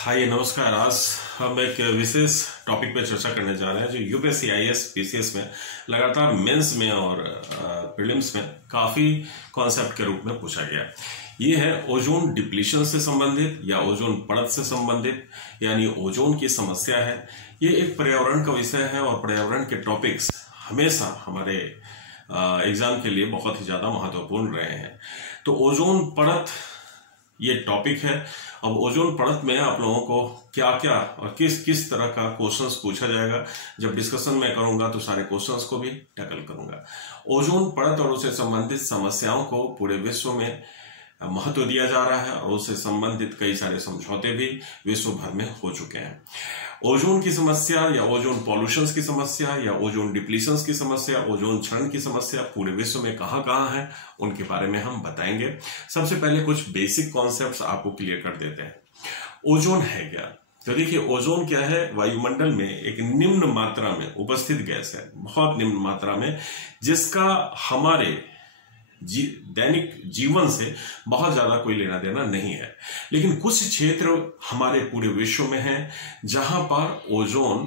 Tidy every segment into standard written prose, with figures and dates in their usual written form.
हाय नमस्कार। आज हम एक विशेष टॉपिक पे चर्चा करने जा रहे हैं जो यूपीएससी आईएएस पीसीएस में लगातार मेंस में और प्रीलिम्स में काफी कॉन्सेप्ट के रूप में पूछा गया। ये है ओजोन डिप्लीशन से संबंधित या ओजोन परत से संबंधित, यानी ओजोन की समस्या है। ये एक पर्यावरण का विषय है और पर्यावरण के टॉपिक्स हमेशा हमारे एग्जाम के लिए बहुत ही ज्यादा महत्वपूर्ण रहे हैं। तो ओजोन परत ये टॉपिक है। अब ओजोन परत में आप लोगों को क्या क्या और किस किस तरह का क्वेश्चंस पूछा जाएगा, जब डिस्कशन में करूंगा तो सारे क्वेश्चंस को भी टैकल करूंगा। ओजोन परत और उससे संबंधित समस्याओं को पूरे विश्व में महत्व दिया जा रहा है और उससे संबंधित कई सारे समझौते भी विश्व भर में हो चुके हैं। ओजोन की समस्या या ओजोन पॉल्यूशन की समस्या या ओजोन डिप्लीशन की समस्या, ओजोन क्षरण की समस्या पूरे विश्व में कहां कहां है, उनके बारे में हम बताएंगे। सबसे पहले कुछ बेसिक कॉन्सेप्ट्स आपको क्लियर कर देते हैं। ओजोन है क्या? तो देखिए, ओजोन क्या है? वायुमंडल में एक निम्न मात्रा में उपस्थित गैस है, बहुत निम्न मात्रा में, जिसका हमारे दैनिक जीवन से बहुत ज्यादा कोई लेना देना नहीं है। लेकिन कुछ क्षेत्र हमारे पूरे विश्व में है जहां पर ओजोन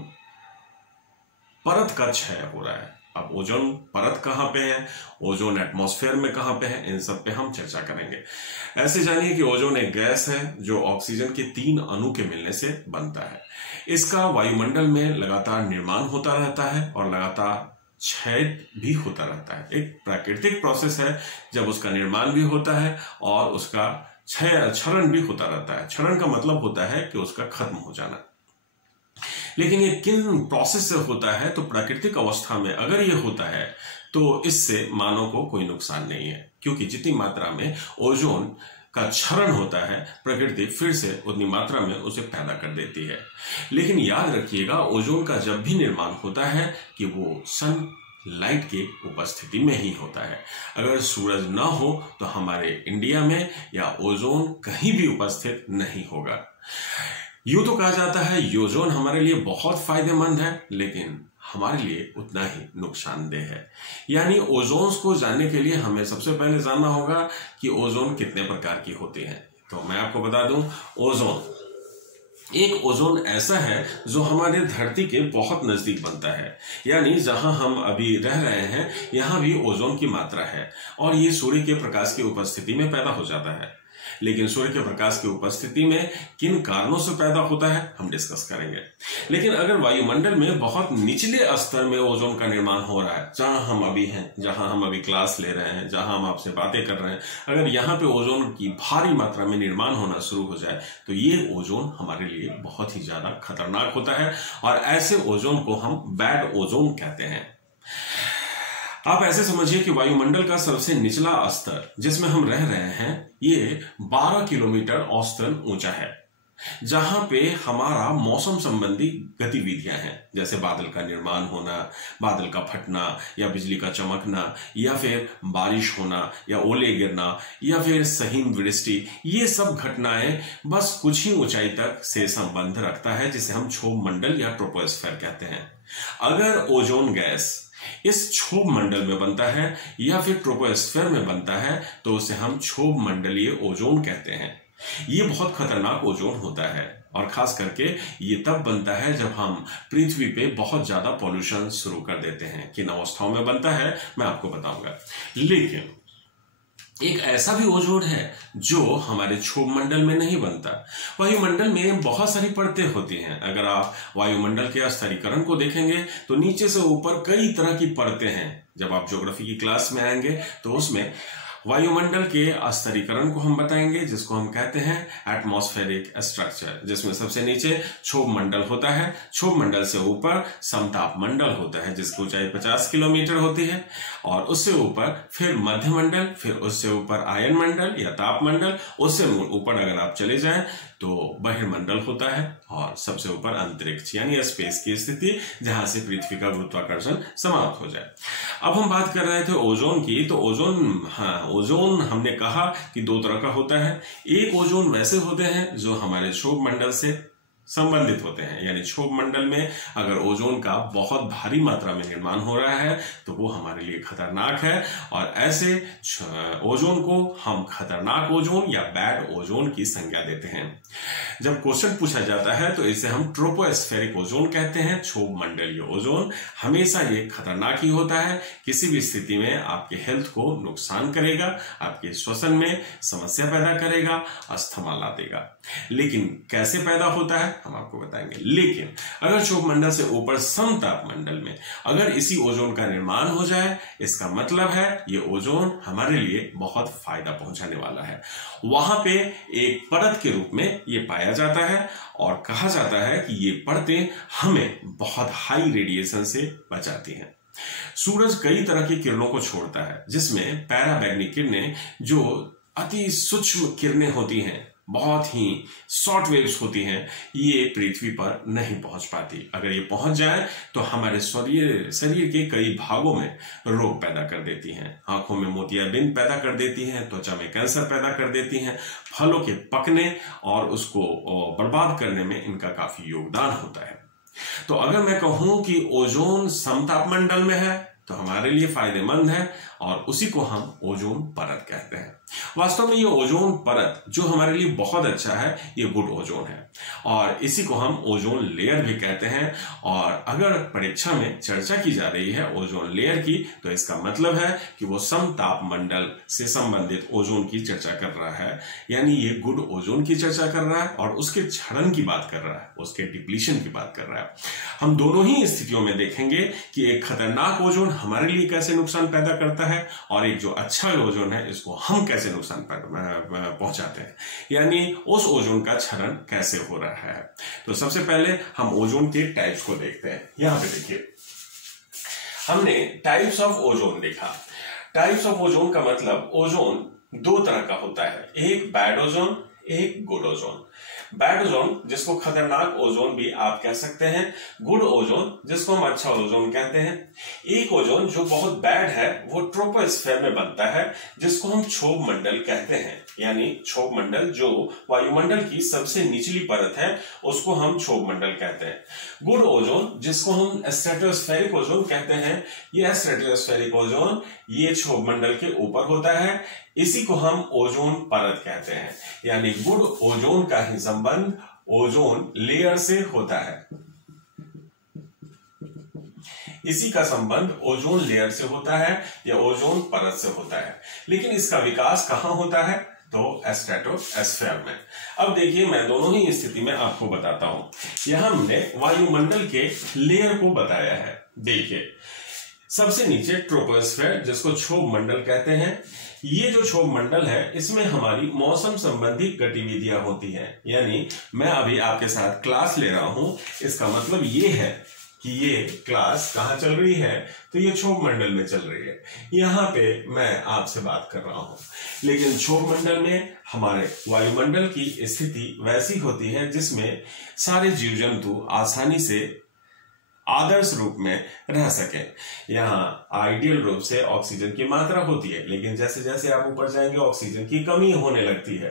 परत का क्षय हो रहा है। अब ओजोन परत कहां पे है, ओजोन एटमॉस्फेयर में कहां पे है, इन सब पे हम चर्चा करेंगे। ऐसे जानिए कि ओजोन एक गैस है जो ऑक्सीजन के 3 अणु के मिलने से बनता है। इसका वायुमंडल में लगातार निर्माण होता रहता है और लगातार क्षय भी होता रहता है। एक प्राकृतिक प्रोसेस है जब उसका निर्माण भी होता है और उसका क्षरण भी होता रहता है। क्षरण का मतलब होता है कि उसका खत्म हो जाना। लेकिन ये किन प्रोसेस से होता है? तो प्राकृतिक अवस्था में अगर ये होता है तो इससे मानव को कोई नुकसान नहीं है, क्योंकि जितनी मात्रा में ओजोन का क्षरण होता है प्रकृति फिर से उतनी मात्रा में उसे पैदा कर देती है। लेकिन याद रखिएगा, ओजोन का जब भी निर्माण होता है कि वो सनलाइट की उपस्थिति में ही होता है। अगर सूरज ना हो तो हमारे इंडिया में या ओजोन कहीं भी उपस्थित नहीं होगा। यूं तो कहा जाता है ओजोन हमारे लिए बहुत फायदेमंद है, लेकिन हमारे लिए उतना ही नुकसानदेह है। यानी ओजोन्स को जानने के लिए हमें सबसे पहले जानना होगा कि ओजोन कितने प्रकार की होती है। तो मैं आपको बता दूं, एक ओजोन ऐसा है जो हमारे धरती के बहुत नजदीक बनता है, यानी जहां हम अभी रह रहे हैं यहां भी ओजोन की मात्रा है और ये सूर्य के प्रकाश की उपस्थिति में पैदा हो जाता है। लेकिन सूर्य के प्रकाश की उपस्थिति में किन कारणों से पैदा होता है हम डिस्कस करेंगे। लेकिन अगर वायुमंडल में बहुत निचले स्तर में ओजोन का निर्माण हो रहा है, जहां हम अभी हैं, जहां हम अभी क्लास ले रहे हैं, जहां हम आपसे बातें कर रहे हैं, अगर यहाँ पे ओजोन की भारी मात्रा में निर्माण होना शुरू हो जाए तो ये ओजोन हमारे लिए बहुत ही ज्यादा खतरनाक होता है और ऐसे ओजोन को हम बैड ओजोन कहते हैं। आप ऐसे समझिए कि वायुमंडल का सबसे निचला स्तर जिसमें हम रह रहे हैं ये 12 किलोमीटर औसतन ऊंचा है, जहां पे हमारा मौसम संबंधी गतिविधियां हैं, जैसे बादल का निर्माण होना, बादल का फटना या बिजली का चमकना या फिर बारिश होना या ओले गिरना या फिर सहीम वृष्टि। ये सब घटनाएं बस कुछ ही ऊंचाई तक से संबंध रखता है, जिसे हम क्षोभ मंडल या ट्रोपोस्फेयर कहते हैं। अगर ओजोन गैस इस क्षोभ मंडल में बनता है या फिर ट्रोपोस्फेयर में बनता है तो उसे हम क्षोभ मंडलीय ओजोन कहते हैं। ये बहुत खतरनाक ओजोन होता है और खास करके ये तब बनता है जब हम पृथ्वी पे बहुत ज्यादा पॉल्यूशन शुरू कर देते हैं। किन अवस्थाओं में बनता है मैं आपको बताऊंगा। लेकिन एक ऐसा भी ओजोन है जो हमारे क्षोभ मंडल में नहीं बनता। वायुमंडल में बहुत सारी परतें होती हैं। अगर आप वायुमंडल के स्तरीकरण को देखेंगे तो नीचे से ऊपर कई तरह की परतें हैं। जब आप ज्योग्राफी की क्लास में आएंगे तो उसमें वायुमंडल के स्तरीकरण को हम बताएंगे, जिसको हम कहते हैं एटमॉस्फेरिक स्ट्रक्चर, जिसमें सबसे नीचे क्षोभ मंडल होता है, क्षोभ मंडल से ऊपर समताप मंडल होता है जिसकी ऊंचाई 50 किलोमीटर होती है, और उससे ऊपर फिर मध्य मंडल, फिर उससे ऊपर आयन मंडल या ताप मंडल, उससे ऊपर अगर आप चले जाएं तो बहिर्मंडल होता है, और सबसे ऊपर अंतरिक्ष यानी स्पेस की स्थिति, जहां से पृथ्वी का गुरुत्वाकर्षण समाप्त हो जाए। अब हम बात कर रहे थे ओजोन की। तो ओजोन हमने कहा कि 2 तरह का होता है। एक ओजोन वैसे होते हैं जो हमारे क्षोभ मंडल से संबंधित होते हैं। यानी क्षोभ मंडल में अगर ओजोन का बहुत भारी मात्रा में निर्माण हो रहा है तो वो हमारे लिए खतरनाक है, और ऐसे ओजोन को हम खतरनाक ओजोन या बैड ओजोन की संज्ञा देते हैं। जब क्वेश्चन पूछा जाता है तो इसे हम ट्रोपोस्फेरिक ओजोन कहते हैं। क्षोभ मंडलीय ओजोन हमेशा ये खतरनाक ही होता है, किसी भी स्थिति में आपके हेल्थ को नुकसान करेगा, आपके श्वसन में समस्या पैदा करेगा, अस्थमा ला देगा। लेकिन कैसे पैदा होता है हम आपको बताएंगे। लेकिन अगर क्षोभ मंडल से ऊपर समताप मंडल में अगर इसी ओजोन का निर्माण हो जाए, इसका मतलब है ये ओजोन हमारे लिए बहुत फायदा पहुंचाने वाला है। वहां पे एक परत के रूप में ये पाया जाता है और कहा जाता है कि ये परतें हमें बहुत हाई रेडिएशन से बचाती हैं। सूरज कई तरह की किरणों को छोड़ता है, जिसमें पैराबैंगनी किरणें जो अति सूक्ष्म किरणें होती हैं, बहुत ही शॉर्ट वेव्स होती हैं, ये पृथ्वी पर नहीं पहुंच पाती। अगर ये पहुंच जाए तो हमारे शरीर के कई भागों में रोग पैदा कर देती हैं। आंखों में मोतियाबिंद पैदा कर देती हैं, त्वचा में कैंसर पैदा कर देती हैं, फलों के पकने और उसको बर्बाद करने में इनका काफी योगदान होता है। तो अगर मैं कहूं कि ओजोन समताप मंडल में है तो हमारे लिए फायदेमंद है, और उसी को हम ओजोन परत कहते हैं। वास्तव में ये ओजोन परत जो हमारे लिए बहुत अच्छा है, ये गुड ओजोन है, और इसी को हम ओजोन लेयर भी कहते हैं। और अगर परीक्षा में चर्चा की जा रही है ओजोन लेयर की, तो इसका मतलब है कि वो समताप मंडल से संबंधित ओजोन की चर्चा कर रहा है, यानी ये गुड ओजोन की चर्चा कर रहा है और उसके क्षरण की बात कर रहा है, उसके डिप्लीशन की बात कर रहा है। हम दोनों ही स्थितियों में देखेंगे कि एक खतरनाक ओजोन हमारे लिए कैसे नुकसान पैदा करता है और एक जो अच्छा ओजोन है इसको हम कैसे नुकसान पहुंचाते हैं, यानी उस ओजोन का क्षरण कैसे हो रहा है। तो सबसे पहले हम ओजोन के टाइप्स को देखते हैं। यहां पे देखिए, हमने टाइप्स ऑफ ओजोन देखा। टाइप्स ऑफ ओजोन का मतलब ओजोन दो तरह का होता है, एक बैड ओजोन, एक गुड ओजोन। बैड ओजोन जिसको खतरनाक ओजोन भी आप कह सकते हैं, गुड ओजोन जिसको हम अच्छा ओजोन कहते हैं। एक ओजोन जो बहुत बैड है वो ट्रोपोस्फेयर में बनता है, जिसको हम क्षोभ मंडल कहते हैं। यानी क्षोभ मंडल जो वायुमंडल की सबसे निचली परत है उसको हम क्षोभ मंडल कहते हैं। गुड ओजोन जिसको हम स्ट्रेटोस्फेरिक ओजोन कहते हैं, ये स्ट्रेटोस्फेरिक ओजोन ये क्षोभ मंडल के ऊपर होता है, इसी को हम ओजोन परत कहते हैं। यानी गुड ओजोन का ही संबंध ओजोन लेयर से होता है, इसी का संबंध ओजोन लेयर से होता है या ओजोन परत से होता है। लेकिन इसका विकास कहां होता है, तो स्ट्रेटोस्फेयर में। अब देखिए, मैं दोनों ही स्थिति में आपको बताता हूं। यहां हमने वायुमंडल के लेयर को बताया है। देखिए, सबसे नीचे ट्रोपोस्फेयर जिसको क्षोभ मंडल कहते हैं। ये जो क्षोभ मंडल है इसमें हमारी मौसम संबंधी गतिविधियां होती हैं। यानी मैं अभी आपके साथ क्लास ले रहा हूं, इसका मतलब ये है कि ये क्लास कहाँ चल रही है, तो ये क्षोभ मंडल में चल रही है। यहाँ पे मैं आपसे बात कर रहा हूं। लेकिन क्षोभ मंडल में हमारे वायुमंडल की स्थिति वैसी होती है जिसमें सारे जीव जंतु आसानी से आदर्श रूप में रह सके। यहाँ आइडियल रूप से ऑक्सीजन की मात्रा होती है, लेकिन जैसे जैसे आप ऊपर जाएंगे ऑक्सीजन की कमी होने लगती है।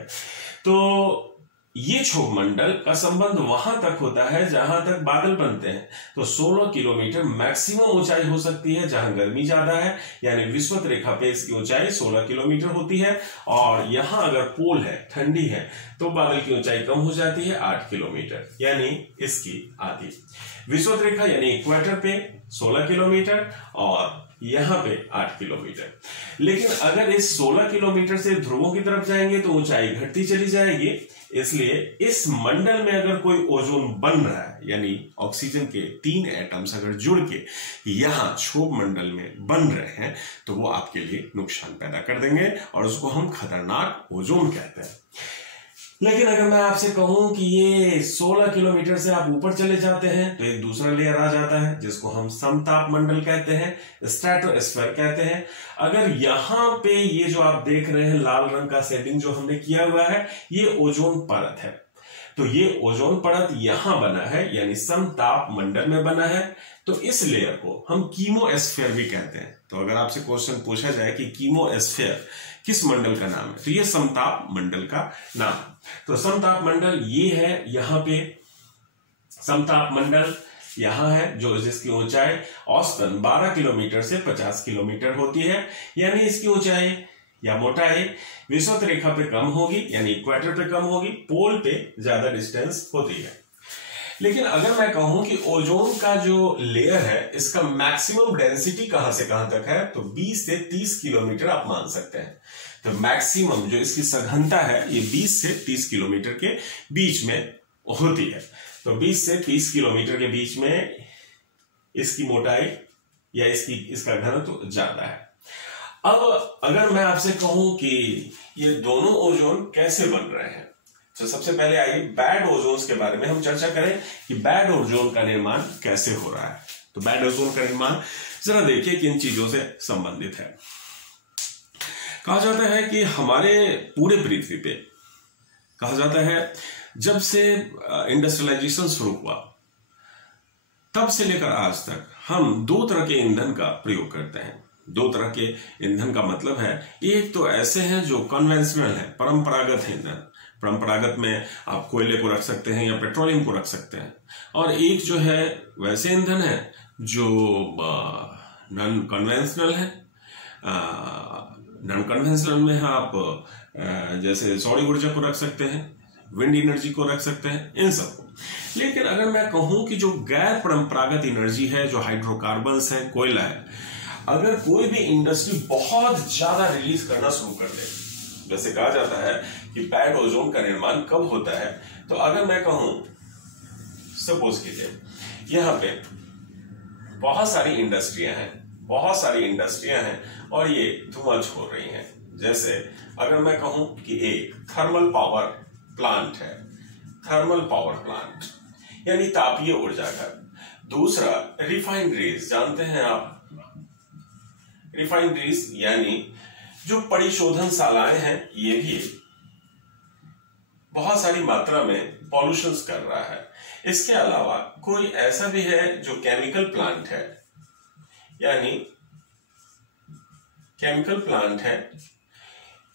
तो ये क्षोभ मंडल का संबंध वहां तक होता है जहां तक बादल बनते हैं। तो 16 किलोमीटर मैक्सिमम ऊंचाई हो सकती है जहां गर्मी ज्यादा है, यानी विषुवत रेखा पे इसकी ऊंचाई 16 किलोमीटर होती है। और यहां अगर पोल है, ठंडी है, तो बादल की ऊंचाई कम हो जाती है 8 किलोमीटर, यानी इसकी आधी। विषुवत रेखा यानी इक्वेटर पे 16 किलोमीटर और यहां पे 8 किलोमीटर। लेकिन अगर इस 16 किलोमीटर से ध्रुवों की तरफ जाएंगे तो ऊंचाई घटती चली जाएगी। इसलिए इस मंडल में अगर कोई ओजोन बन रहा है, यानी ऑक्सीजन के 3 एटम्स अगर जुड़ के यहां क्षोभ मंडल में बन रहे हैं, तो वो आपके लिए नुकसान पैदा कर देंगे और उसको हम खतरनाक ओजोन कहते हैं। लेकिन अगर मैं आपसे कहूं कि ये 16 किलोमीटर से आप ऊपर चले जाते हैं तो एक दूसरा लेयर आ जाता है जिसको हम समताप मंडल कहते हैं, स्ट्रेटोस्फेयर कहते हैं। अगर यहां पे ये जो आप देख रहे हैं लाल रंग का शेडिंग जो हमने किया हुआ है, ये ओजोन परत है। तो ये ओजोन परत यहां बना है, यानी समताप मंडल में बना है। तो इस लेयर को हम कीमोस्फेयर भी कहते हैं। तो अगर आपसे क्वेश्चन पूछा जाए कि कीमोस्फेयर किस मंडल का नाम है, तो ये समताप मंडल का नाम है। तो समताप मंडल ये है, यहां पे समताप मंडल यहां है, जो जिसकी ऊंचाई औसतन 12 किलोमीटर से 50 किलोमीटर होती है, यानी इसकी ऊंचाई या मोटाई विषुवत रेखा पे कम होगी, यानी इक्वेटर पे कम होगी, पोल पे ज्यादा डिस्टेंस होती है। लेकिन अगर मैं कहूं कि ओजोन का जो लेयर है इसका मैक्सिमम डेंसिटी कहां से कहां तक है, तो 20 से 30 किलोमीटर आप मान सकते हैं। तो मैक्सिमम जो इसकी सघनता है ये 20 से 30 किलोमीटर के बीच में होती है। तो 20 से 30 किलोमीटर के बीच में इसकी मोटाई या इसका घनत्व ज्यादा है। अब अगर मैं आपसे कहूं कि ये दोनों ओजोन कैसे बन रहे हैं, तो सबसे पहले आइए बैड ओजोन के बारे में हम चर्चा करें कि बैड ओजोन का निर्माण कैसे हो रहा है। तो बैड ओजोन का निर्माण जरा देखिए किन चीजों से संबंधित है। कहा जाता है कि हमारे पूरे पृथ्वी पे कहा जाता है जब से इंडस्ट्रियलाइजेशन शुरू हुआ तब से लेकर आज तक हम दो तरह के ईंधन का प्रयोग करते हैं। दो तरह के ईंधन का मतलब है, एक तो ऐसे हैं जो कन्वेंशनल है, परंपरागत ईंधन, परंपरागत में आप कोयले को रख सकते हैं या पेट्रोलियम को रख सकते हैं, और एक जो है वैसे ईंधन है जो नॉन कन्वेंशनल है। नॉन कन्वेंशनल में आप जैसे सौर ऊर्जा को रख सकते हैं, विंड एनर्जी को रख सकते हैं, इन सबको। लेकिन अगर मैं कहूं कि जो गैर परंपरागत एनर्जी है, जो हाइड्रोकार्बन्स है, कोयला है, अगर कोई भी इंडस्ट्री बहुत ज्यादा रिलीज करना शुरू कर दे, जैसे कहा जाता है कि बैड ओजोन का निर्माण कब होता है, तो अगर मैं कहूं सपोज कीजिए यहां पे बहुत सारी इंडस्ट्रियां हैं और ये धुआं छोड़ रही हैं। जैसे अगर मैं कहूं कि एक थर्मल पावर प्लांट है, थर्मल पावर प्लांट यानी तापीय ऊर्जा घर। दूसरा रिफाइनरीज, जानते हैं आप रिफाइनरीज यानी जो परिशोधनशालाएं हैं, ये भी बहुत सारी मात्रा में पॉल्यूशन कर रहा है। इसके अलावा कोई ऐसा भी है जो केमिकल प्लांट है, यानी केमिकल प्लांट है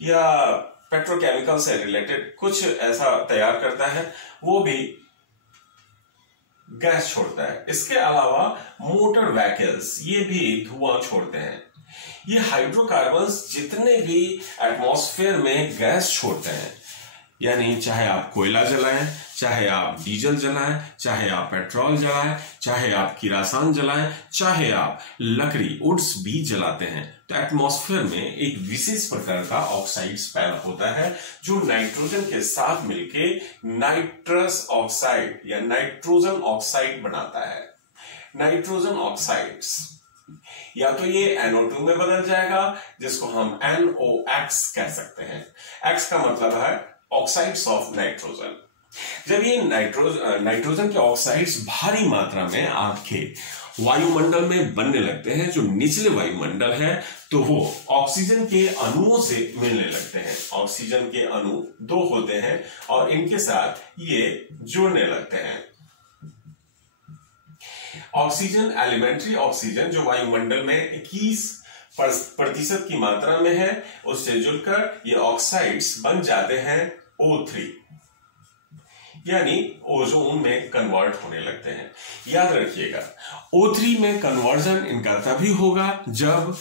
या पेट्रोकेमिकल से रिलेटेड कुछ ऐसा तैयार करता है, वो भी गैस छोड़ता है। इसके अलावा मोटर व्हीकल्स ये भी धुआं छोड़ते हैं। ये हाइड्रोकार्बन्स जितने भी एटमॉस्फेयर में गैस छोड़ते हैं, यानी चाहे आप कोयला जलाएं, चाहे आप डीजल जलाएं, चाहे आप पेट्रोल जलाएं, चाहे आप किरासन जलाएं, चाहे आप लकड़ी वुड्स भी जलाते हैं, तो एटमॉस्फेयर में एक विशेष प्रकार का ऑक्साइड्स पैदा होता है जो नाइट्रोजन के साथ मिलके नाइट्रस ऑक्साइड या नाइट्रोजन ऑक्साइड बनाता है। नाइट्रोजन ऑक्साइड्स या तो ये NO2 में बदल जाएगा, जिसको हम NOx कह सकते हैं। X का मतलब है ऑक्साइड्स ऑफ नाइट्रोजन। जब ये नाइट्रोजन के ऑक्साइड्स भारी मात्रा में आपके वायुमंडल में बनने लगते हैं, जो निचले वायुमंडल है, तो वो ऑक्सीजन के अणुओं से मिलने लगते हैं। ऑक्सीजन के अणु दो होते हैं और इनके साथ ये जुड़ने लगते हैं। ऑक्सीजन, एलिमेंट्री ऑक्सीजन जो वायुमंडल में 21% की मात्रा में है, उससे जुड़कर ये ऑक्साइड्स बन जाते हैं O3, यानी ओजोन में कन्वर्ट होने लगते हैं। याद रखिएगा, O3 में कन्वर्जन इनका तभी होगा जब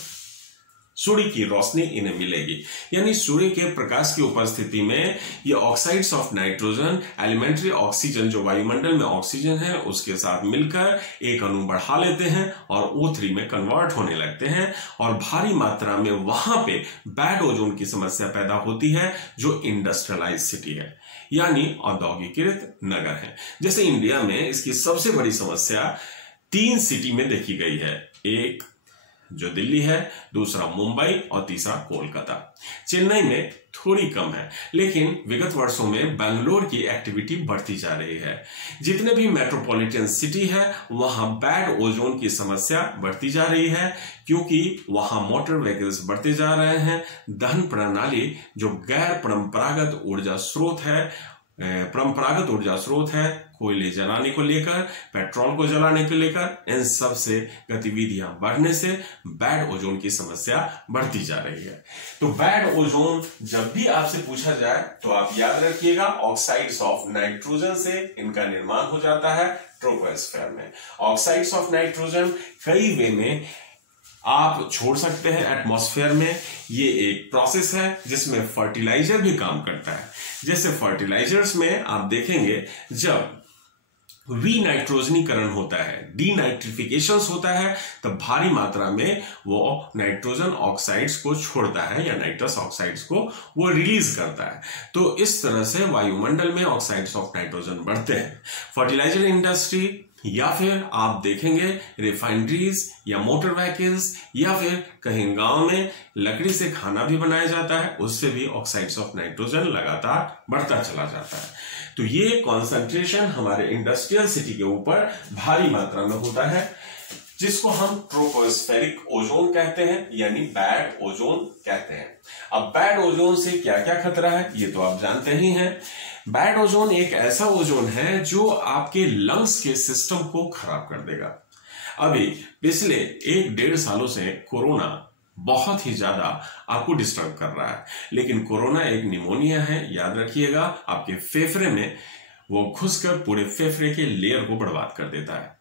सूर्य की रोशनी इन्हें मिलेगी, यानी सूर्य के प्रकाश की उपस्थिति में ये oxides of nitrogen elementary oxygen जो वायुमंडल में ऑक्सीजन है उसके साथ मिलकर एक अणु बढ़ा लेते हैं और O3 में कन्वर्ट होने लगते हैं, और भारी मात्रा में वहां पे बैड ओजोन की समस्या पैदा होती है जो इंडस्ट्रियलाइज सिटी है, यानी औद्योगिकीकृत नगर है। जैसे इंडिया में इसकी सबसे बड़ी समस्या 3 सिटी में देखी गई है, एक जो दिल्ली है, दूसरा मुंबई और तीसरा कोलकाता। चेन्नई में थोड़ी कम है, लेकिन विगत वर्षों में बेंगलोर की एक्टिविटी बढ़ती जा रही है। जितने भी मेट्रोपॉलिटन सिटी है वहां बैड ओजोन की समस्या बढ़ती जा रही है, क्योंकि वहां मोटर व्हीकल्स बढ़ते जा रहे हैं। दहन प्रणाली जो गैर परंपरागत ऊर्जा स्रोत है, परंपरागत ऊर्जा स्रोत है, कोयले जलाने को लेकर, पेट्रोल को जलाने को लेकर, इन सब से गतिविधियां बढ़ने से बैड ओजोन की समस्या बढ़ती जा रही है। तो बैड ओजोन जब भी आपसे पूछा जाए तो आप याद रखिएगा ऑक्साइड्स ऑफ नाइट्रोजन से इनका निर्माण हो जाता है, ट्रोपोस्फेयर में। ऑक्साइड्स ऑफ नाइट्रोजन कई वे में आप छोड़ सकते हैं एटमॉस्फेयर में। ये एक प्रोसेस है जिसमें फर्टिलाइजर भी काम करता है। जैसे फर्टिलाइजर्स में आप देखेंगे जब विनाइट्रोजनीकरण होता है, डीनाइट्रिफिकेशन होता है, तब भारी मात्रा में वो नाइट्रोजन ऑक्साइड्स को छोड़ता है या नाइट्रस ऑक्साइड्स को वो रिलीज करता है। तो इस तरह से वायुमंडल में ऑक्साइड्स ऑफ नाइट्रोजन बढ़ते हैं। फर्टिलाइजर इंडस्ट्री या फिर आप देखेंगे रिफाइनरीज या मोटर व्हीकल्स या फिर कहीं गांव में लकड़ी से खाना भी बनाया जाता है, उससे भी ऑक्साइड्स ऑफ नाइट्रोजन लगातार बढ़ता चला जाता है। तो ये कॉन्सेंट्रेशन हमारे इंडस्ट्रियल सिटी के ऊपर भारी मात्रा में होता है, जिसको हम ट्रोपोस्फेरिक ओजोन कहते हैं, यानी बैड ओजोन कहते हैं। अब बैड ओजोन से क्या क्या खतरा है ये तो आप जानते ही हैं। बैड ओजोन एक ऐसा ओजोन है जो आपके लंग्स के सिस्टम को खराब कर देगा। अभी पिछले 1-1.5 सालों से कोरोना बहुत ही ज्यादा आपको डिस्टर्ब कर रहा है, लेकिन कोरोना एक निमोनिया है, याद रखिएगा। आपके फेफड़े में वो घुसकर पूरे फेफड़े के लेयर को बर्बाद कर देता है।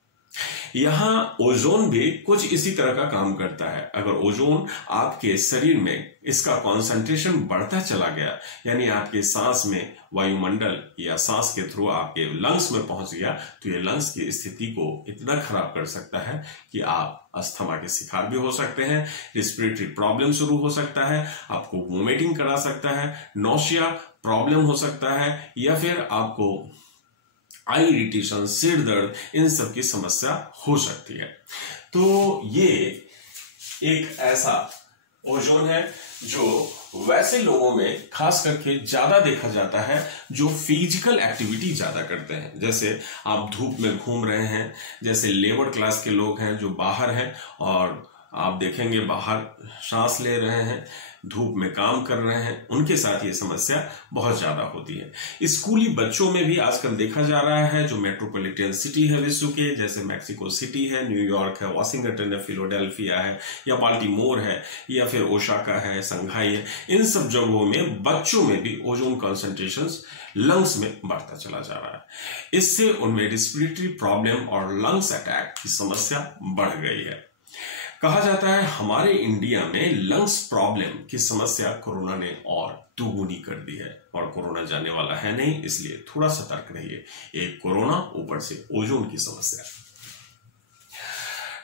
यहां ओजोन भी कुछ इसी तरह का काम करता है। अगर ओजोन आपके शरीर में इसका कॉन्सेंट्रेशन बढ़ता चला गया, यानी आपके सांस में वायुमंडल या सांस के थ्रू आपके लंग्स में पहुंच गया, तो ये लंग्स की स्थिति को इतना खराब कर सकता है कि आप अस्थमा के शिकार भी हो सकते हैं, रिस्पिरेटरी प्रॉब्लम शुरू हो सकता है, आपको वोमिटिंग करा सकता है, नोशिया प्रॉब्लम हो सकता है, या फिर आपको आई इरिटेशन, सिर दर्द, इन सब की समस्या हो सकती है। तो ये एक ऐसा ओजोन है जो वैसे लोगों में खास करके ज्यादा देखा जाता है जो फिजिकल एक्टिविटी ज्यादा करते हैं। जैसे आप धूप में घूम रहे हैं, जैसे लेबर क्लास के लोग हैं जो बाहर हैं और आप देखेंगे बाहर सांस ले रहे हैं, धूप में काम कर रहे हैं, उनके साथ ये समस्या बहुत ज्यादा होती है। स्कूली बच्चों में भी आजकल देखा जा रहा है, जो मेट्रोपॉलिटन सिटी है विश्व के, जैसे मैक्सिको सिटी है, न्यूयॉर्क है, वाशिंगटन है, फिलाडेल्फिया है, या बाल्टीमोर है, या फिर ओसाका है, संघाई है, इन सब जगहों में बच्चों में भी ओजोन कॉन्सेंट्रेशन लंग्स में बढ़ता चला जा रहा है। इससे उनमें रिस्पिरेटरी प्रॉब्लम और लंग्स अटैक की समस्या बढ़ गई है। कहा जाता है हमारे इंडिया में लंग्स प्रॉब्लम की समस्या कोरोना ने और दुगुनी कर दी है, और कोरोना जाने वाला है नहीं, इसलिए थोड़ा सतर्क रहिए। एक कोरोना, ऊपर से ओजोन की समस्या।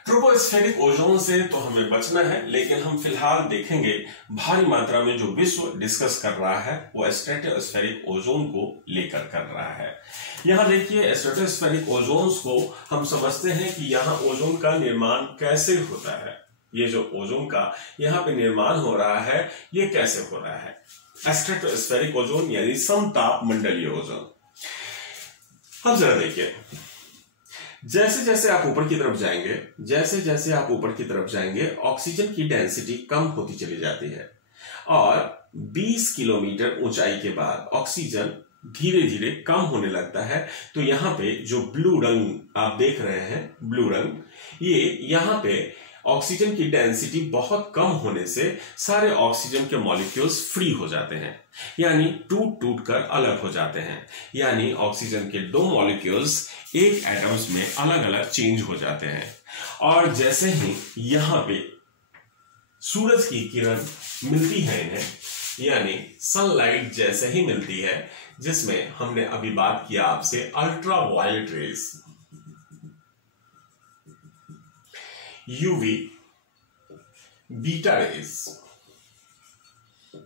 ट्रोपोस्फेरिक ओजोन से तो हमें बचना है, लेकिन हम फिलहाल देखेंगे भारी मात्रा में जो विश्व डिस्कस कर रहा है वो स्ट्रेटोस्फेरिक ओजोन को लेकर कर रहा है। यहां देखिए, स्ट्रेटोस्फेरिक ओजोन्स को हम समझते हैं कि यहाँ ओजोन का निर्माण कैसे होता है। ये जो ओजोन का यहाँ पे निर्माण हो रहा है, ये कैसे हो रहा है। स्ट्रेटोस्फेरिक ओजोन यानी समताप मंडलीय ओजोन। अब जरा देखिए, जैसे जैसे आप ऊपर की तरफ जाएंगे, ऑक्सीजन की डेंसिटी कम होती चली जाती है, और 20 किलोमीटर ऊंचाई के बाद ऑक्सीजन धीरे धीरे कम होने लगता है। तो यहाँ पे जो ब्लू रंग आप देख रहे हैं, ब्लू रंग, ये यहाँ पे ऑक्सीजन की डेंसिटी बहुत कम होने से सारे ऑक्सीजन के मॉलिक्यूल्स फ्री हो जाते हैं, यानी टूट कर अलग हो जाते हैं। यानी ऑक्सीजन के 2 मॉलिक्यूल्स एक एटम्स में अलग अलग चेंज हो जाते हैं। और जैसे ही यहाँ पे सूरज की किरण मिलती है इन्हें, यानी सनलाइट जैसे ही मिलती है, जिसमें हमने अभी बात किया आपसे ultraviolet rays, UV, beta rays,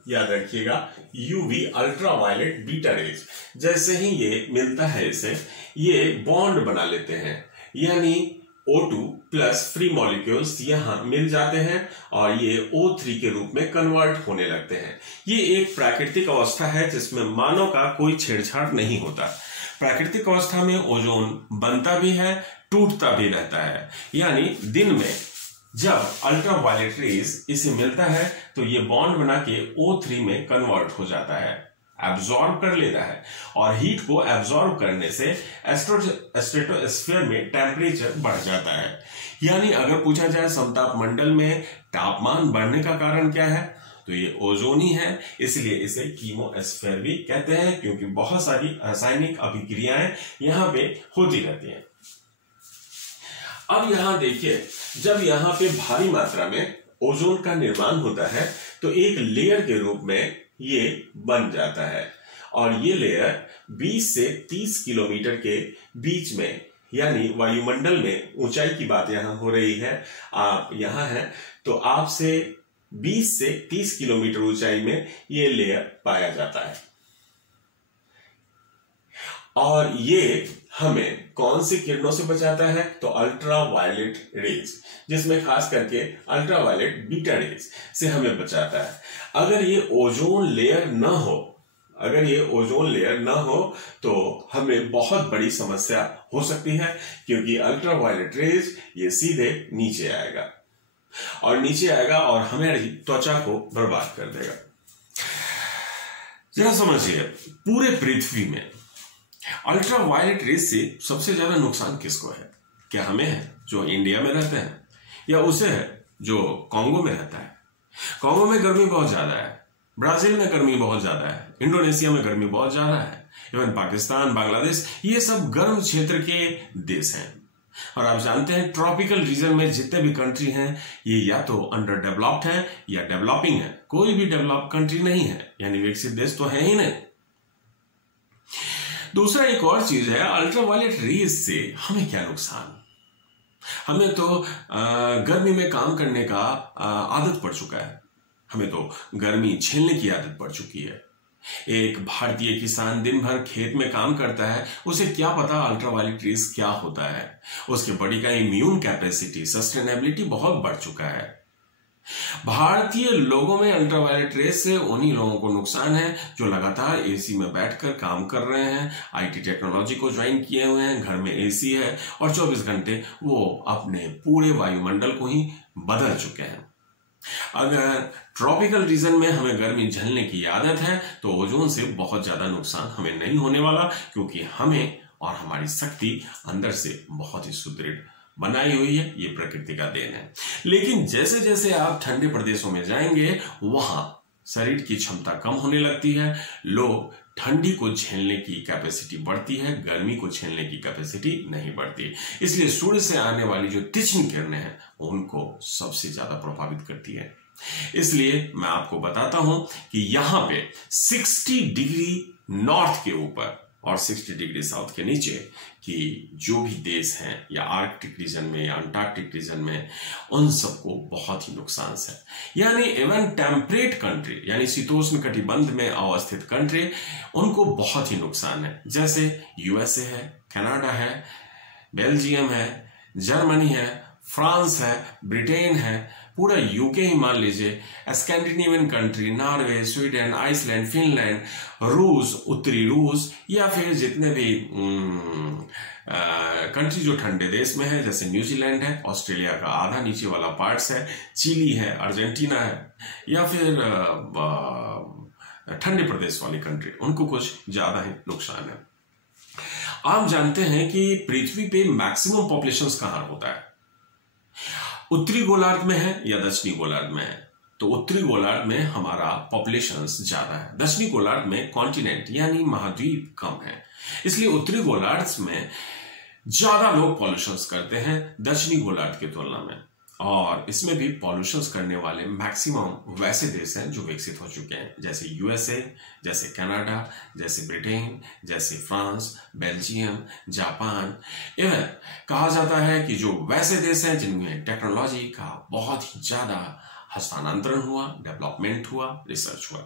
याद रखिएगा, UV, ultraviolet, beta rays, जैसे ही ये मिलता है इसे, ये बॉन्ड बना लेते हैं, यानी O2 प्लस फ्री मॉलिक्यूल्स यहां मिल जाते हैं और ये O3 के रूप में कन्वर्ट होने लगते हैं। ये एक प्राकृतिक अवस्था है जिसमें मानव का कोई छेड़छाड़ नहीं होता। प्राकृतिक अवस्था में ओजोन बनता भी है, टूटता भी रहता है। यानी दिन में जब अल्ट्रा वायलेट रेज इसे मिलता है तो ये बॉन्ड बना के O3 में कन्वर्ट हो जाता है, एब्जॉर्ब कर लेता है, और हीट को एब्जॉर्ब करने से स्ट्रेटोस्फीयर में टेम्परेचर बढ़ जाता है। यानी अगर पूछा जाए समताप मंडल में तापमान बढ़ने का कारण क्या है, तो ये ओजोन ही है। इसलिए इसे कीमोस्फीयर भी कहते हैं, क्योंकि बहुत सारी रासायनिक अभिक्रियाएं यहाँ पे होती रहती हैं। अब यहां देखिए, जब यहां पे भारी मात्रा में ओजोन का निर्माण होता है तो एक लेयर के रूप में ये बन जाता है, और ये लेयर 20 से 30 किलोमीटर के बीच में, यानी वायुमंडल में, ऊंचाई की बात यहां हो रही है, आप यहां हैं तो आपसे 20 से 30 किलोमीटर ऊंचाई में ये लेयर पाया जाता है। और ये हमें कौन सी किरणों से बचाता है? तो अल्ट्रा वायलेट रेज, जिसमें खास करके अल्ट्रा वायलेट बीटा रेज से हमें बचाता है। अगर ये ओजोन लेयर न हो तो हमें बहुत बड़ी समस्या हो सकती है, क्योंकि अल्ट्रा वायलेट रेज ये सीधे नीचे आएगा और हमारी त्वचा को बर्बाद कर देगा। जरा समझिए, पूरे पृथ्वी में अल्ट्रा वायलेट रेज से सबसे ज्यादा नुकसान किसको है? क्या हमें है जो इंडिया में रहते हैं, या उसे है जो कांगो में रहता है? कांगो में गर्मी बहुत ज्यादा है, ब्राजील में गर्मी बहुत ज्यादा है, इंडोनेशिया में गर्मी बहुत ज्यादा है, इवन पाकिस्तान, बांग्लादेश, ये सब गर्म क्षेत्र के देश हैं। और आप जानते हैं ट्रॉपिकल रीजन में जितने भी कंट्री हैं ये या तो अंडर डेवलप्ड है या डेवलपिंग है, कोई भी डेवलप्ड कंट्री नहीं है, यानी विकसित देश तो है ही नहीं। दूसरा एक और चीज है, अल्ट्रावायलेट रेज से हमें क्या नुकसान? हमें तो गर्मी में काम करने का आदत पड़ चुका है, हमें तो गर्मी झेलने की आदत पड़ चुकी है। एक भारतीय किसान दिन भर खेत में काम करता है, उसे क्या पता अल्ट्रावायलेट रेज क्या होता है। उसके बॉडी का इम्यून कैपेसिटी, सस्टेनेबिलिटी बहुत बढ़ चुका है। भारतीय लोगों में अल्ट्रावायलेट रेज से उन्हीं लोगों को नुकसान है जो लगातार एसी में बैठकर काम कर रहे हैं, आईटी टेक्नोलॉजी को ज्वाइन किए हुए हैं, घर में एसी है और 24 घंटे वो अपने पूरे वायुमंडल को ही बदल चुके हैं। अगर ट्रॉपिकल रीजन में हमें गर्मी झेलने की आदत है तो ओजोन से बहुत ज्यादा नुकसान हमें नहीं होने वाला, क्योंकि हमें और हमारी शक्ति अंदर से बहुत ही सुदृढ़ बनाई हुई है, ये प्रकृति का देन है। लेकिन जैसे जैसे आप ठंडे प्रदेशों में जाएंगे वहां शरीर की क्षमता कम होने लगती है, लोग ठंडी को झेलने की कैपेसिटी बढ़ती है, गर्मी को झेलने की कैपेसिटी नहीं बढ़ती। इसलिए सूर्य से आने वाली जो तीक्ष्ण किरणें हैं उनको सबसे ज्यादा प्रभावित करती है। इसलिए मैं आपको बताता हूं कि यहां पे 60 डिग्री नॉर्थ के ऊपर और 60 डिग्री साउथ के नीचे कि जो भी देश हैं या आर्कटिक रीजन में या अंटार्कटिक रीजन में, उन सबको बहुत ही नुकसान है। यानी इवन टेम्परेट कंट्री यानी शीतोष्ण कटिबंध में अवस्थित कंट्री, उनको बहुत ही नुकसान है। जैसे यूएसए है, कनाडा है, बेल्जियम है, जर्मनी है, फ्रांस है, ब्रिटेन है, पूरा यूके ही मान लीजिए, Scandinavian country, Norway, Sweden, Iceland, Finland, रूस, उत्तरी रूस, या फिर जितने भी कंट्री जो ठंडे देश में है, जैसे न्यूजीलैंड है, ऑस्ट्रेलिया का आधा नीचे वाला पार्ट्स है, चिली है, अर्जेंटीना है, या फिर ठंडे प्रदेश वाली कंट्री, उनको कुछ ज्यादा ही नुकसान है। आप जानते हैं कि पृथ्वी पे मैक्सिमम पॉपुलेशन कहां होता है? उत्तरी गोलार्ध में है या दक्षिणी गोलार्ध में है? तो उत्तरी गोलार्ध में हमारा पॉपुलेशन ज्यादा है, दक्षिणी गोलार्ध में कॉन्टिनेंट यानी महाद्वीप कम है। इसलिए उत्तरी गोलार्ध में ज्यादा लोग पॉल्यूशन करते हैं दक्षिणी गोलार्ध की तुलना में, और इसमें भी पॉल्यूशन करने वाले मैक्सिमम वैसे देश हैं जो विकसित हो चुके हैं, जैसे यूएसए, जैसे कनाडा, जैसे ब्रिटेन, जैसे फ्रांस, बेल्जियम, जापान। इवन कहा जाता है कि जो वैसे देश हैं जिनमें टेक्नोलॉजी का बहुत ही ज्यादा हस्तांतरण हुआ, डेवलपमेंट हुआ, रिसर्च हुआ।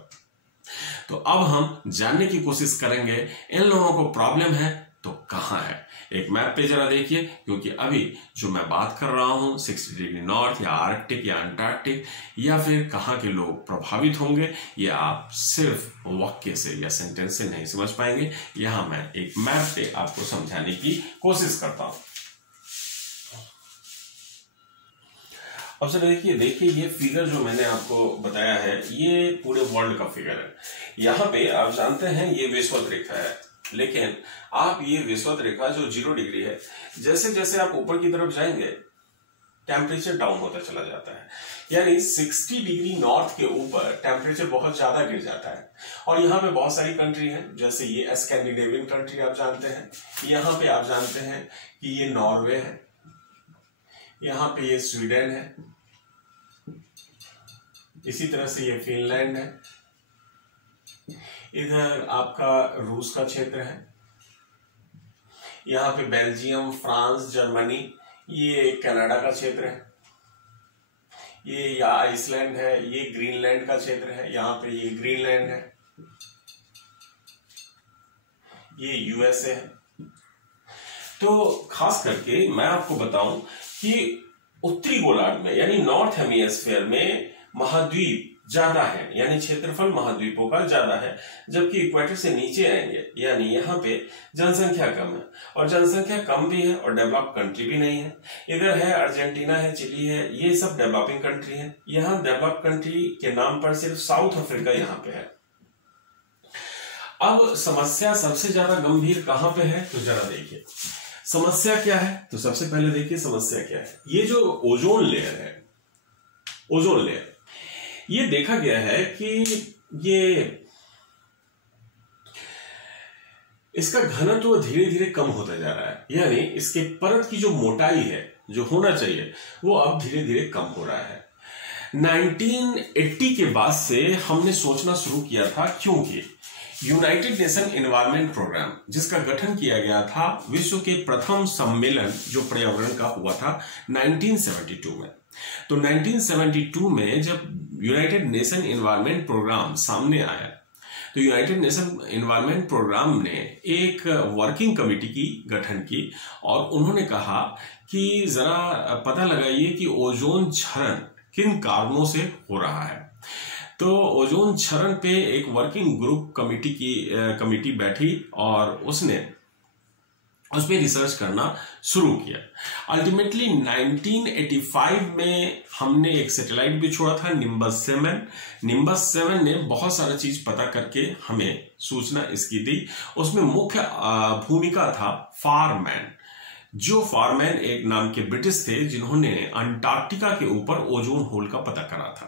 तो अब हम जानने की कोशिश करेंगे इन लोगों को प्रॉब्लम है तो कहां है। एक मैप पे जरा देखिए, क्योंकि अभी जो मैं बात कर रहा हूं 60 डिग्री नॉर्थ या आर्कटिक या अंटार्कटिक या फिर कहां के लोग प्रभावित होंगे, ये आप सिर्फ वाक्य से या सेंटेंस से नहीं समझ पाएंगे। यहां मैं एक मैप पे आपको समझाने की कोशिश करता हूं। अब सर देखिए ये फिगर जो मैंने आपको बताया है ये पूरे वर्ल्ड का फिगर है। यहाँ पे आप जानते हैं ये विषुवत रेखा है, लेकिन आप ये विषुवत रेखा जो 0 डिग्री है, जैसे जैसे आप ऊपर की तरफ जाएंगे टेम्परेचर डाउन होता चला जाता है। यानी 60 डिग्री नॉर्थ के ऊपर टेम्परेचर बहुत ज्यादा गिर जाता है। और यहाँ पे बहुत सारी कंट्री हैं, जैसे ये स्कैंडिनेवियन कंट्री आप जानते हैं, यहाँ पे आप जानते हैं कि ये नॉर्वे है, यहां पे ये स्वीडन है, इसी तरह से ये फिनलैंड है, इधर आपका रूस का क्षेत्र है, यहाँ पे बेल्जियम, फ्रांस, जर्मनी, ये कनाडा का क्षेत्र है, ये आइसलैंड है, ये ग्रीनलैंड का क्षेत्र है, यहाँ पे ये ग्रीनलैंड है, ये यूएसए है। तो खास करके मैं आपको बताऊं कि उत्तरी गोलार्ध में यानी नॉर्थ हेमिस्फीयर में महाद्वीप ज्यादा है, यानी क्षेत्रफल महाद्वीपों का ज्यादा है, जबकि इक्वेटर से नीचे आएंगे यानी यहाँ पे जनसंख्या कम है, और जनसंख्या कम भी है और डेवलप कंट्री भी नहीं है। इधर है अर्जेंटीना है, चिली है, ये सब डेवलपिंग कंट्री है। यहाँ डेवलप कंट्री के नाम पर सिर्फ साउथ अफ्रीका यहाँ पे है। अब समस्या सबसे ज्यादा गंभीर कहां पे है, तो जरा देखिए समस्या क्या है। तो सबसे पहले देखिए समस्या क्या है। ये जो ओजोन लेयर है, ओजोन लेयर, ये देखा गया है कि ये इसका घनत्व धीरे धीरे कम होता जा रहा है, यानी इसके परत की जो मोटाई है, जो होना चाहिए, वो अब धीरे धीरे कम हो रहा है। 1980 के बाद से हमने सोचना शुरू किया था, क्योंकि यूनाइटेड नेशन एनवायरनमेंट प्रोग्राम, जिसका गठन किया गया था विश्व के प्रथम सम्मेलन जो पर्यावरण का हुआ था 1972 में। तो 1972 में जब यूनाइटेड नेशन एनवायरनमेंट प्रोग्राम सामने आया, तो यूनाइटेड नेशन एनवायरनमेंट प्रोग्राम ने एक वर्किंग कमेटी की गठन की और उन्होंने कहा कि जरा पता लगाइए कि ओजोन क्षरण किन कारणों से हो रहा है। तो ओजोन क्षरण पे एक वर्किंग ग्रुप कमेटी बैठी और उसने उस पर रिसर्च करना शुरू किया। अल्टीमेटली 1985 में हमने एक सैटेलाइट भी छोड़ा था, निम्बस 7। निम्बस 7 ने बहुत सारा चीज पता करके हमें सूचना इसकी दी। उसमें मुख्य भूमिका था फारमैन। जो फारमैन एक नाम के ब्रिटिश थे, जिन्होंने अंटार्कटिका के ऊपर ओजोन होल का पता करा था।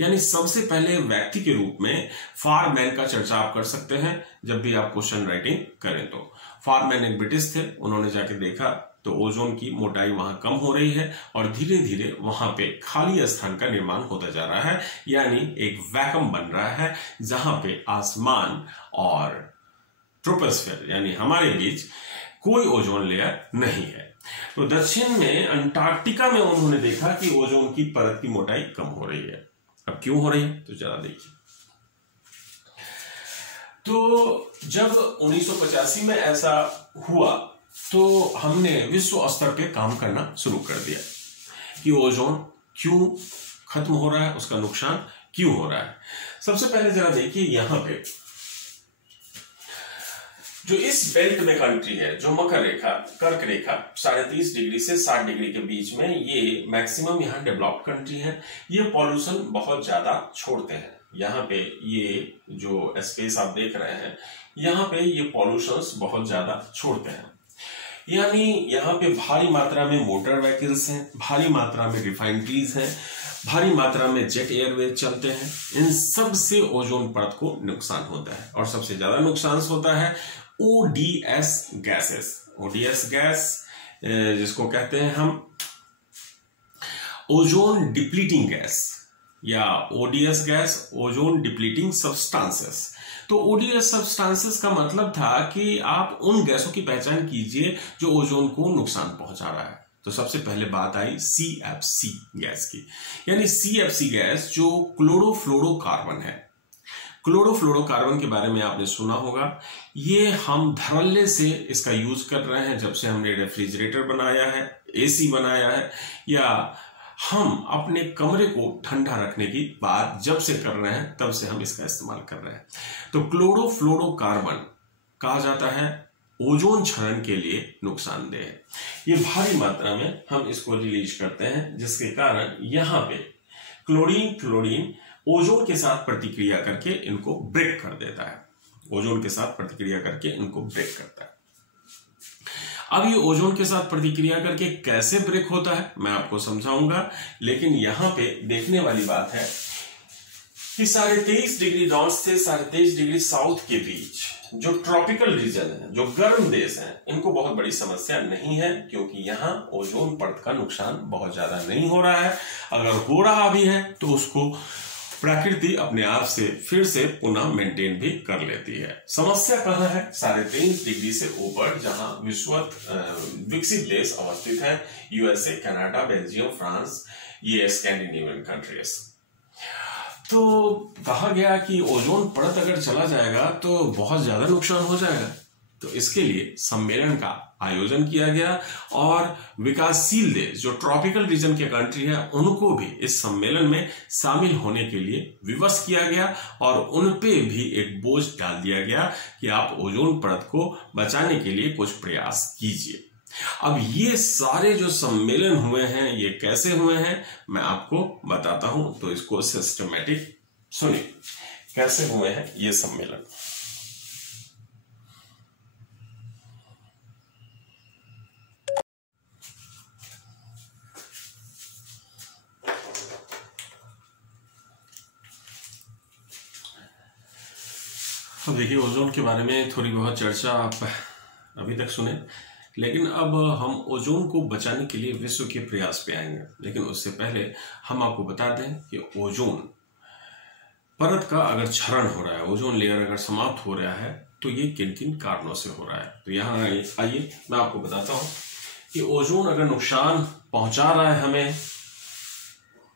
यानी सबसे पहले व्यक्ति के रूप में फारमैन का चर्चा आप कर सकते हैं जब भी आप क्वेश्चन राइटिंग करें। तो फारमैन एक ब्रिटिश थे, उन्होंने जाके देखा तो ओजोन की मोटाई वहां कम हो रही है और धीरे धीरे वहां पे खाली स्थान का निर्माण होता जा रहा है, यानी एक वैक्यूम बन रहा है जहां पे आसमान और ट्रोपोस्फीयर यानी हमारे बीच कोई ओजोन लेयर नहीं है। तो दक्षिण में अंटार्कटिका में उन्होंने देखा कि ओजोन की परत की मोटाई कम हो रही है। अब क्यों हो रही है, तो जरा देखिए। तो जब 1985 में ऐसा हुआ तो हमने विश्व स्तर पे काम करना शुरू कर दिया कि ओजोन क्यों खत्म हो रहा है, उसका नुकसान क्यों हो रहा है। सबसे पहले जरा देखिए, यहां पे जो इस बेल्ट में कंट्री है, जो मकर रेखा, कर्क रेखा 30.5 डिग्री से 60 डिग्री के बीच में, ये मैक्सिमम यहाँ डेवलप्ड कंट्री है। ये पॉल्यूशन बहुत ज्यादा छोड़ते हैं। यहाँ पे ये जो स्पेस आप देख रहे हैं, यहाँ पे ये पॉल्यूशंस बहुत ज्यादा छोड़ते हैं। यानी यहाँ पे भारी मात्रा में मोटर व्हीकल्स हैं, भारी मात्रा में रिफाइनरीज हैं, भारी मात्रा में जेट एयरवेज चलते हैं। इन सब से ओजोन परत को नुकसान होता है और सबसे ज्यादा नुकसान होता है ओडीएस गैसेस। ओडीएस गैस जिसको कहते हैं हम ओजोन डिप्लीटिंग गैस या ODS gas, ozone depleting substances. तो ओडीएस सब्सटेंसेस का मतलब था कि आप उन गैसों की पहचान कीजिए जो ओजोन को नुकसान पहुंचा रहा है। तो सबसे पहले बात आई सीएफसी गैस की, यानी सीएफसी गैस जो क्लोरोफ्लोरोकार्बन है। क्लोरोफ्लोरोकार्बन के बारे में आपने सुना होगा। ये हम धड़ल्ले से इसका यूज कर रहे हैं जब से हमने रेफ्रिजरेटर बनाया है, एसी बनाया है, या हम अपने कमरे को ठंडा रखने की बात जब से कर रहे हैं तब से हम इसका इस्तेमाल कर रहे हैं। तो क्लोरोफ्लोरोकार्बन कहा जाता है ओजोन क्षरण के लिए नुकसानदेह है। ये भारी मात्रा में हम इसको रिलीज करते हैं, जिसके कारण यहां पे क्लोरीन ओजोन के साथ प्रतिक्रिया करके इनको ब्रेक कर देता है। ओजोन के साथ प्रतिक्रिया करके इनको ब्रेक करता है। अब ये ओजोन के साथ प्रतिक्रिया करके कैसे ब्रेक होता है मैं आपको समझाऊंगा, लेकिन यहां पे देखने वाली बात है कि 23.5 डिग्री नॉर्थ से 23.5 डिग्री साउथ के बीच जो ट्रॉपिकल रीजन है, जो गर्म देश हैं, इनको बहुत बड़ी समस्या नहीं है, क्योंकि यहाँ ओजोन परत का नुकसान बहुत ज्यादा नहीं हो रहा है। अगर हो रहा भी है तो उसको प्रकृति अपने आप से फिर से पुनः मेंटेन भी कर लेती है। समस्या कहाँ है? 23.5 डिग्री से ऊपर, जहां विकसित देश अवस्थित है, यूएसए, कनाडा, बेल्जियम, फ्रांस, ये स्कैंडिनेवियन कंट्रीज। तो कहा गया कि ओजोन परत अगर चला जाएगा तो बहुत ज्यादा नुकसान हो जाएगा। तो इसके लिए सम्मेलन का आयोजन किया गया और विकासशील देश जो ट्रॉपिकल रीजन के कंट्री है उनको भी इस सम्मेलन में शामिल होने के लिए विवश किया गया और उन पे भी एक बोझ डाल दिया गया कि आप ओजोन परत को बचाने के लिए कुछ प्रयास कीजिए। अब ये सारे जो सम्मेलन हुए हैं ये कैसे हुए हैं मैं आपको बताता हूं, तो इसको सिस्टमैटिक सुनिए कैसे हुए हैं ये सम्मेलन। अब देखिए, ओजोन के बारे में थोड़ी बहुत चर्चा आप अभी तक सुने, लेकिन अब हम ओजोन को बचाने के लिए विश्व के प्रयास पे आएंगे। लेकिन उससे पहले हम आपको बता दें कि ओजोन परत का अगर क्षरण हो रहा है, ओजोन लेयर अगर समाप्त हो रहा है, तो ये किन किन कारणों से हो रहा है। तो यहाँ आइए मैं आपको बताता हूँ कि ओजोन अगर नुकसान पहुंचा रहा है हमें,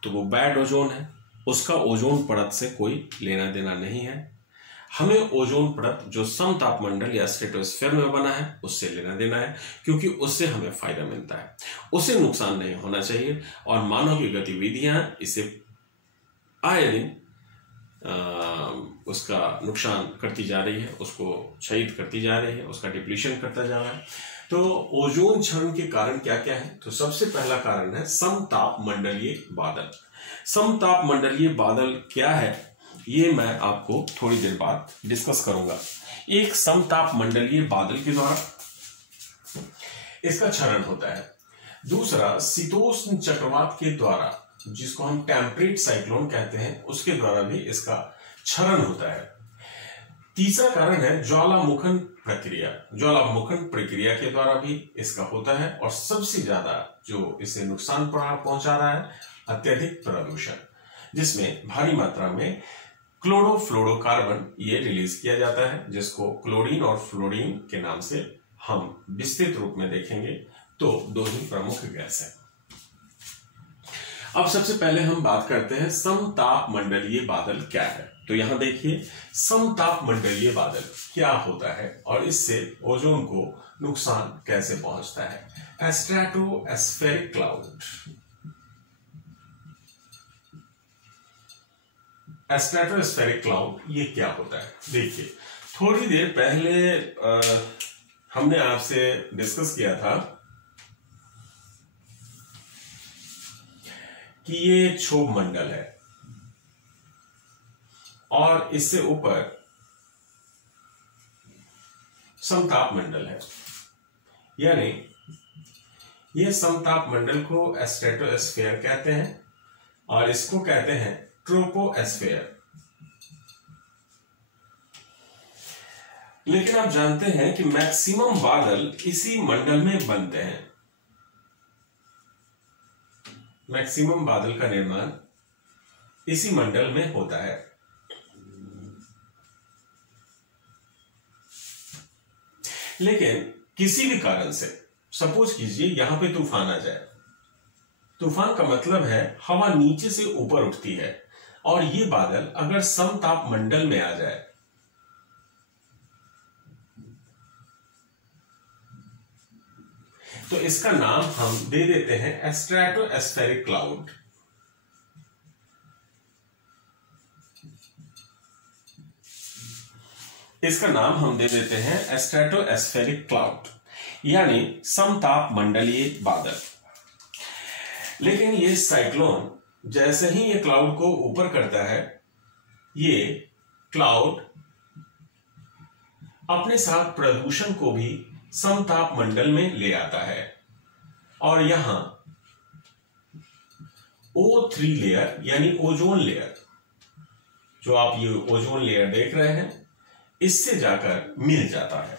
तो वो बैड ओजोन है, उसका ओजोन परत से कोई लेना देना नहीं है। हमें ओजोन परत जो समतापमंडल या स्ट्रेटोस्फीयर में बना है उससे लेना देना है, क्योंकि उससे हमें फायदा मिलता है, उसे नुकसान नहीं होना चाहिए। और मानव की गतिविधियां इसे आए दिन उसका नुकसान करती जा रही है, उसको शहीद करती जा रही है, उसका डिप्लीशन करता जा रहा है। तो ओजोन क्षरण के कारण क्या क्या है? तो सबसे पहला कारण है समतापमंडलीय बादल। समतापमंडलीय बादल क्या है ये मैं आपको थोड़ी देर बाद डिस्कस करूंगा। एक समतापमंडलीय बादल के द्वारा इसका क्षरण होता है। दूसरा शीतोष्ण चक्रवात के द्वारा, जिसको हम टेम्परेट साइक्लोन कहते हैं, उसके द्वारा भी इसका क्षरण होता है। तीसरा कारण है ज्वालामुखन प्रक्रिया। ज्वालामुखन प्रक्रिया के द्वारा भी इसका होता है। और सबसे ज्यादा जो इसे नुकसान पहुंचा रहा है, अत्यधिक प्रदूषण, जिसमें भारी मात्रा में क्लोरोफ्लोरोकार्बन ये रिलीज किया जाता है, जिसको क्लोरीन और फ्लोरीन के नाम से हम विस्तृत रूप में देखेंगे। तो दो ही प्रमुख गैस है। अब सबसे पहले हम बात करते हैं समतापमंडलीय बादल क्या है। तो यहां देखिए, समतापमंडलीय बादल क्या होता है और इससे ओजोन को नुकसान कैसे पहुंचता है। Stratospheric cloud. स्ट्रेटोस्फेरिक क्लाउड ये क्या होता है? देखिए, थोड़ी देर पहले हमने आपसे डिस्कस किया था कि ये क्षोभ मंडल है और इससे ऊपर समताप मंडल है, यानी ये समताप मंडल को स्ट्रेटोस्फीयर कहते हैं और इसको कहते हैं ट्रोपोस्फीयर। लेकिन आप जानते हैं कि मैक्सिमम बादल इसी मंडल में बनते हैं। मैक्सिमम बादल का निर्माण इसी मंडल में होता है। लेकिन किसी भी कारण से, सपोज कीजिए यहां पे तूफान आ जाए। तूफान का मतलब है हवा नीचे से ऊपर उठती है और ये बादल अगर समताप मंडल में आ जाए तो इसका नाम हम दे देते हैं स्ट्रेटोस्फेरिक क्लाउड। इसका नाम हम दे देते हैं स्ट्रेटोस्फेरिक क्लाउड, यानी समताप मंडलीय बादल। लेकिन ये साइक्लोन जैसे ही ये क्लाउड को ऊपर करता है, ये क्लाउड अपने साथ प्रदूषण को भी समताप मंडल में ले आता है और यहां O3 लेयर यानी ओजोन लेयर जो आप ये ओजोन लेयर देख रहे हैं, इससे जाकर मिल जाता है।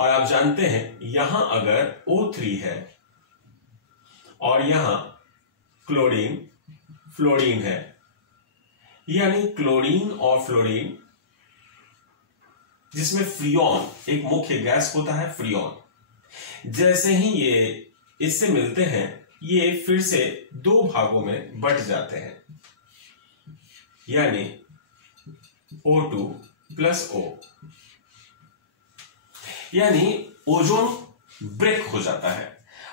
और आप जानते हैं यहां अगर O3 है और यहां क्लोरीन फ्लोरीन है, यानी क्लोरीन और फ्लोरीन जिसमें फ्रियोन एक मुख्य गैस होता है, फ्रियोन, जैसे ही ये इससे मिलते हैं ये फिर से दो भागों में बंट जाते हैं, यानी O2 प्लस O, यानी ओजोन ब्रेक हो जाता है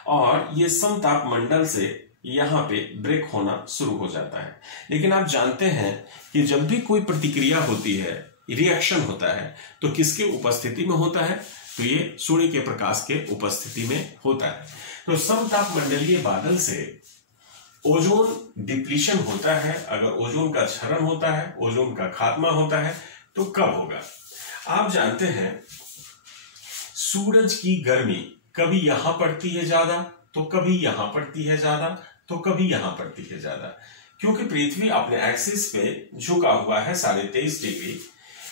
और ये समताप मंडल से यहां पे ब्रेक होना शुरू हो जाता है। लेकिन आप जानते हैं कि जब भी कोई प्रतिक्रिया होती है, रिएक्शन होता है, तो किसकी उपस्थिति में होता है? तो ये सूर्य के प्रकाश के उपस्थिति में होता है। तो समताप मंडलीय बादल से ओजोन डिप्लीशन होता है। अगर ओजोन का क्षरण होता है, ओजोन का खात्मा होता है, तो कब होगा? आप जानते हैं सूरज की गर्मी कभी यहां पड़ती है ज्यादा, तो कभी यहां पड़ती है ज्यादा, तो कभी यहां पड़ती है ज्यादा, क्योंकि पृथ्वी अपने एक्सिस पे झुका हुआ है 23.5 डिग्री।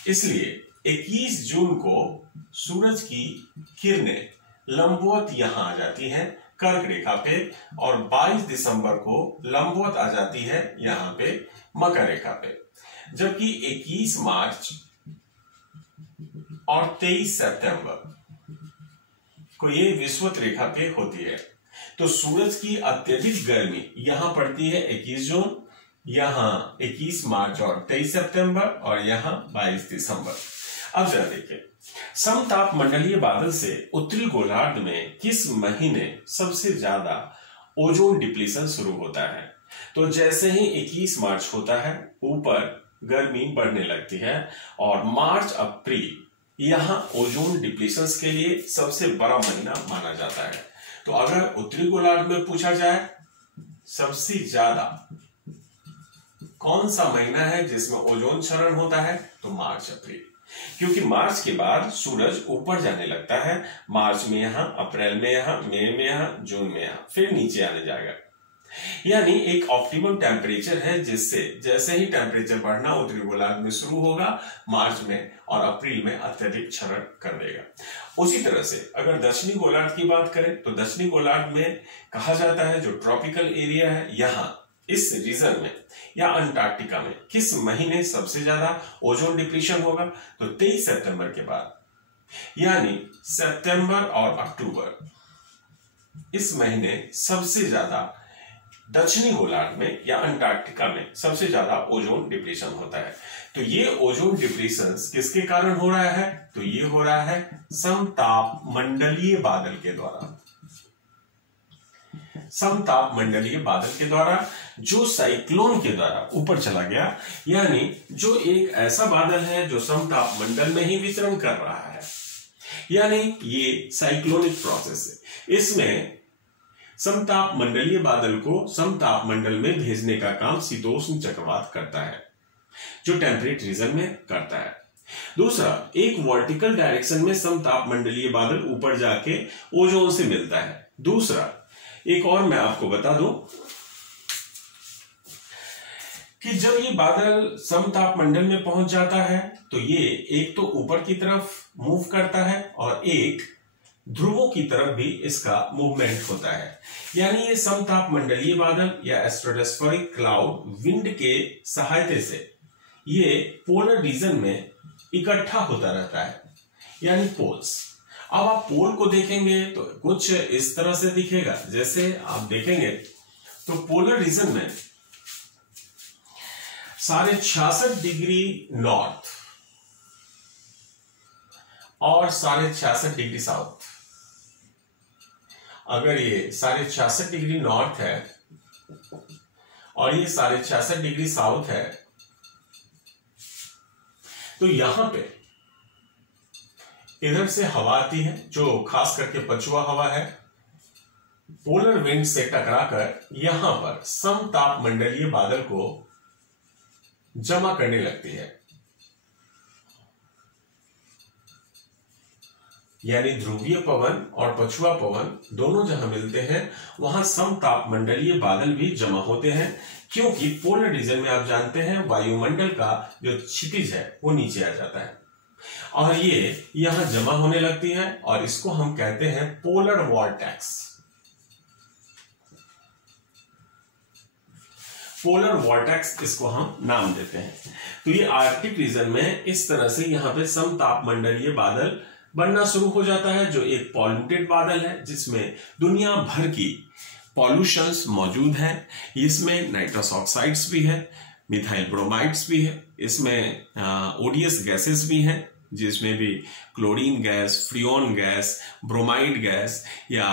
इसलिए 21 जून को सूरज की किरणें लंबवत यहां आ जाती हैं कर्क रेखा पे, और 22 दिसंबर को लंबवत आ जाती है यहां पे मकर रेखा पे, जबकि 21 मार्च और 23 सितंबर को ये विषुवत रेखा पे होती है। तो सूरज की अत्यधिक गर्मी यहां पड़ती है 21 जून, यहां 21 मार्च और 23 सितंबर, और यहां 22 दिसंबर। अब जरा देखिए, समताप मंडलीय बादल से उत्तरी गोलार्ध में किस महीने सबसे ज्यादा ओजोन डिप्लीशन शुरू होता है? तो जैसे ही 21 मार्च होता है, ऊपर गर्मी बढ़ने लगती है, और मार्च अप्रैल यहां ओजोन डिप्लीशन के लिए सबसे बड़ा महीना माना जाता है। तो अगर उत्तरी गोलार्ध में पूछा जाए सबसे ज्यादा कौन सा महीना है जिसमें ओजोन क्षरण होता है, तो मार्च अप्रैल, क्योंकि मार्च के बाद सूरज ऊपर जाने लगता है। मार्च में यहां, अप्रैल में यहां, मई में यहां, जून में यहां, फिर नीचे आने जाएगा। यानी एक ऑप्टिमम टेम्परेचर है, जिससे जैसे ही टेम्परेचर बढ़ना उत्तरी गोलार्ध में शुरू होगा, मार्च में और अप्रैल में अत्यधिक क्षरण कर देगा। उसी तरह से अगर दक्षिणी गोलार्ध की बात करें, तो दक्षिणी गोलार्ध में कहा जाता है जो ट्रॉपिकल एरिया है, यहां इस रीजन में या अंटार्कटिका में किस महीने सबसे ज्यादा ओजोन डिप्लीशन होगा? तो 23 सितंबर के बाद, यानी सितंबर और अक्टूबर, इस महीने सबसे ज्यादा दक्षिणी गोलार्ध में या अंटार्कटिका में सबसे ज्यादा ओजोन डिप्लीशन होता है। तो ये ओजोन डिप्लीशन किसके कारण हो रहा है? तो ये हो रहा है समताप मंडलीय बादल के द्वारा। समताप मंडलीय बादल के द्वारा, जो साइक्लोन के द्वारा ऊपर चला गया, यानी जो एक ऐसा बादल है जो समताप मंडल में ही विचरण कर रहा है, यानी ये साइक्लोनिक प्रोसेस है। इसमें समताप मंडलीय बादल को समताप मंडल में भेजने का काम शीतोष्ण चक्रवात करता है, जो टेम्परेट रीजन में करता है। दूसरा, एक वर्टिकल डायरेक्शन में समताप मंडलीय बादल ऊपर जाके ओजोन से मिलता है। दूसरा, एक और मैं आपको बता दूं कि जब ये बादल समताप मंडल में पहुंच जाता है, तो ये एक तो ऊपर की तरफ मूव करता है और एक ध्रुवों की तरफ भी इसका मूवमेंट होता है। यानी ये समताप मंडलीय बादल या स्ट्रेटोस्फेरिक क्लाउड विंड के सहायता से ये पोलर रीजन में इकट्ठा होता रहता है, यानी पोल्स। अब आप पोल को देखेंगे तो कुछ इस तरह से दिखेगा। जैसे आप देखेंगे तो पोलर रीजन में 66.5 डिग्री नॉर्थ और 66.5 डिग्री साउथ। अगर ये 66.5 डिग्री नॉर्थ है और ये 66.5 डिग्री साउथ है, तो यहां पे इधर से हवा आती है, जो खास करके पछुआ हवा है, पोलर विंड से टकराकर यहां पर समताप मंडलीय बादल को जमा करने लगती है। यानी ध्रुवीय पवन और पछुआ पवन दोनों जहां मिलते हैं वहां समतापमंडलीय बादल भी जमा होते हैं, क्योंकि पोलर रीजन में आप जानते हैं वायुमंडल का जो क्षितिज है वो नीचे आ जाता है और ये यहां जमा होने लगती है और इसको हम कहते हैं पोलर वॉर्टेक्स। पोलर वॉर्टेक्स इसको हम नाम देते हैं। तो ये आर्कटिक रीजन में इस तरह से यहाँ पे समतापमंडलीय बादल बनना शुरू हो जाता है, जो एक पॉल्यूटेड बादल है जिसमें दुनिया भर की पॉल्यूशंस मौजूद है। इसमें नाइट्रस ऑक्साइड्स भी है, मिथाइल ब्रोमाइड्स भी है, इसमें ओडियस गैसेस भी हैं जिसमें भी chlorine gas, Freon gas, bromide gas या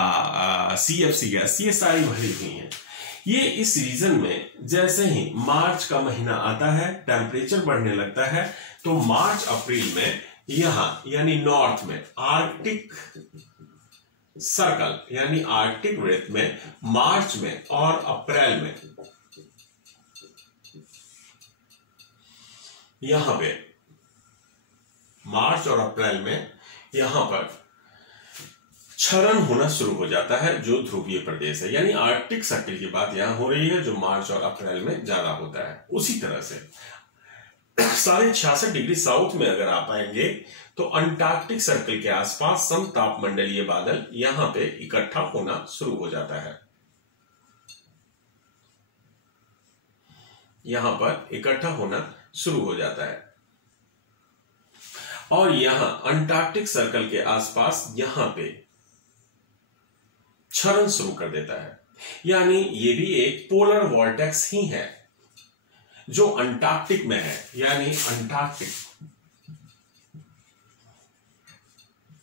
CFC गैस, ये सारी भरी हुई हैं। ये इस रीजन में जैसे ही मार्च का महीना आता है टेम्परेचर बढ़ने लगता है, तो मार्च अप्रैल में यहां यानी नॉर्थ में आर्कटिक सर्कल यानी आर्कटिक वृत्त में मार्च में और अप्रैल में यहां पे मार्च और अप्रैल में यहां पर क्षरण होना शुरू हो जाता है, जो ध्रुवीय प्रदेश है। यानी आर्कटिक सर्कल की बात यहां हो रही है जो मार्च और अप्रैल में ज्यादा होता है। उसी तरह से 66.5 डिग्री साउथ में अगर आप आएंगे तो अंटार्कटिक सर्कल के आसपास समतापमंडलीय बादल यहां पे इकट्ठा होना शुरू हो जाता है, यहां पर इकट्ठा होना शुरू हो जाता है और यहां अंटार्कटिक सर्कल के आसपास यहां पे क्षरण शुरू कर देता है। यानी ये भी एक पोलर वॉर्टेक्स ही है जो अंटार्कटिक में है, यानी अंटार्कटिक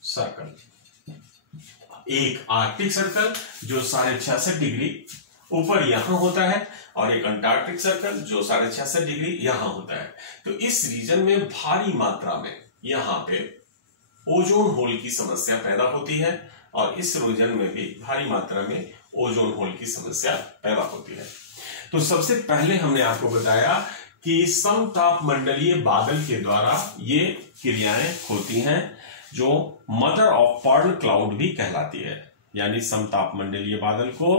सर्कल, एक आर्कटिक सर्कल जो 66.5 डिग्री ऊपर यहां होता है और एक अंटार्कटिक सर्कल जो 66.5 डिग्री यहां होता है। तो इस रीजन में भारी मात्रा में यहां पे ओजोन होल की समस्या पैदा होती है और इस रीजन में भी भारी मात्रा में ओजोन होल की समस्या पैदा होती है। तो सबसे पहले हमने आपको बताया कि समतापमंडलीय बादल के द्वारा ये क्रियाएं होती हैं जो मदर ऑफ पर्ल क्लाउड भी कहलाती है। यानी समतापमंडलीय बादल को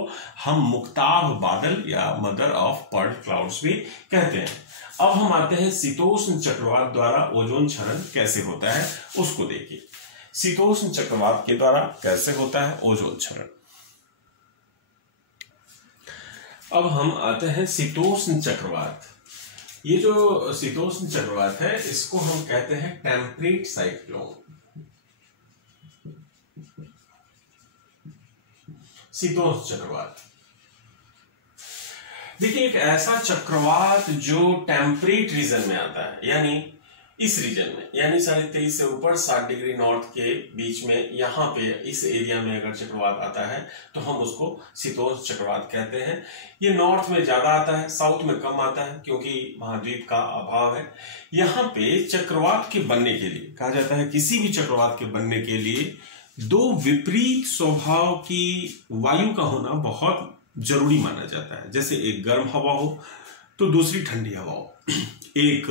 हम मुक्ताभ बादल या मदर ऑफ पर्ल क्लाउड्स भी कहते हैं। अब हम आते हैं शीतोष्ण चक्रवात द्वारा ओजोन क्षरण कैसे होता है उसको देखिए। शीतोष्ण चक्रवात के द्वारा कैसे होता है ओजोन क्षरण। अब हम आते हैं शीतोष्ण चक्रवात। ये जो शीतोष्ण चक्रवात है इसको हम कहते हैं टेम्परेट साइक्लोन। शीतोष्ण चक्रवात देखिए एक ऐसा चक्रवात जो टेम्परेट रीजन में आता है, यानी इस रीजन में, यानी 23.5 से ऊपर 60 डिग्री नॉर्थ के बीच में यहाँ पे इस एरिया में अगर चक्रवात आता है तो हम उसको शीतोष्ण चक्रवात कहते हैं। ये नॉर्थ में ज्यादा आता है, साउथ में कम आता है क्योंकि महाद्वीप का अभाव है। यहाँ पे चक्रवात के बनने के लिए कहा जाता है, किसी भी चक्रवात के बनने के लिए दो विपरीत स्वभाव की वायु का होना बहुत जरूरी माना जाता है। जैसे एक गर्म हवा हो तो दूसरी ठंडी हवा हो, एक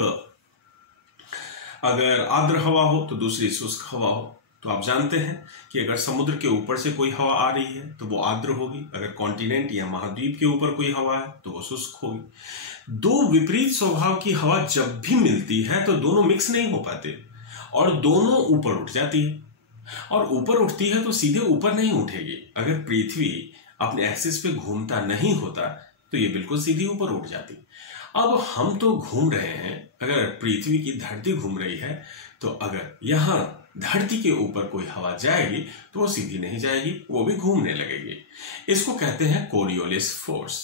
अगर आर्द्र हवा हो तो दूसरी शुष्क हवा हो। तो आप जानते हैं कि अगर समुद्र के ऊपर से कोई हवा आ रही है तो वो आर्द्र होगी, अगर कॉन्टिनेंट या महाद्वीप के ऊपर कोई हवा है तो वो शुष्क होगी। दो विपरीत स्वभाव की हवा जब भी मिलती है तो दोनों मिक्स नहीं हो पाते और दोनों ऊपर उठ जाती है, और ऊपर उठती है तो सीधे ऊपर नहीं उठेगी। अगर पृथ्वी अपने एक्सिस पे घूमता नहीं होता तो ये बिल्कुल सीधी ऊपर उठ जाती। अब हम तो घूम रहे हैं, अगर पृथ्वी की धरती घूम रही है तो अगर यहां धरती के ऊपर कोई हवा जाएगी तो वो सीधी नहीं जाएगी, वो भी घूमने लगेगी। इसको कहते हैं कोरियोलिस फोर्स।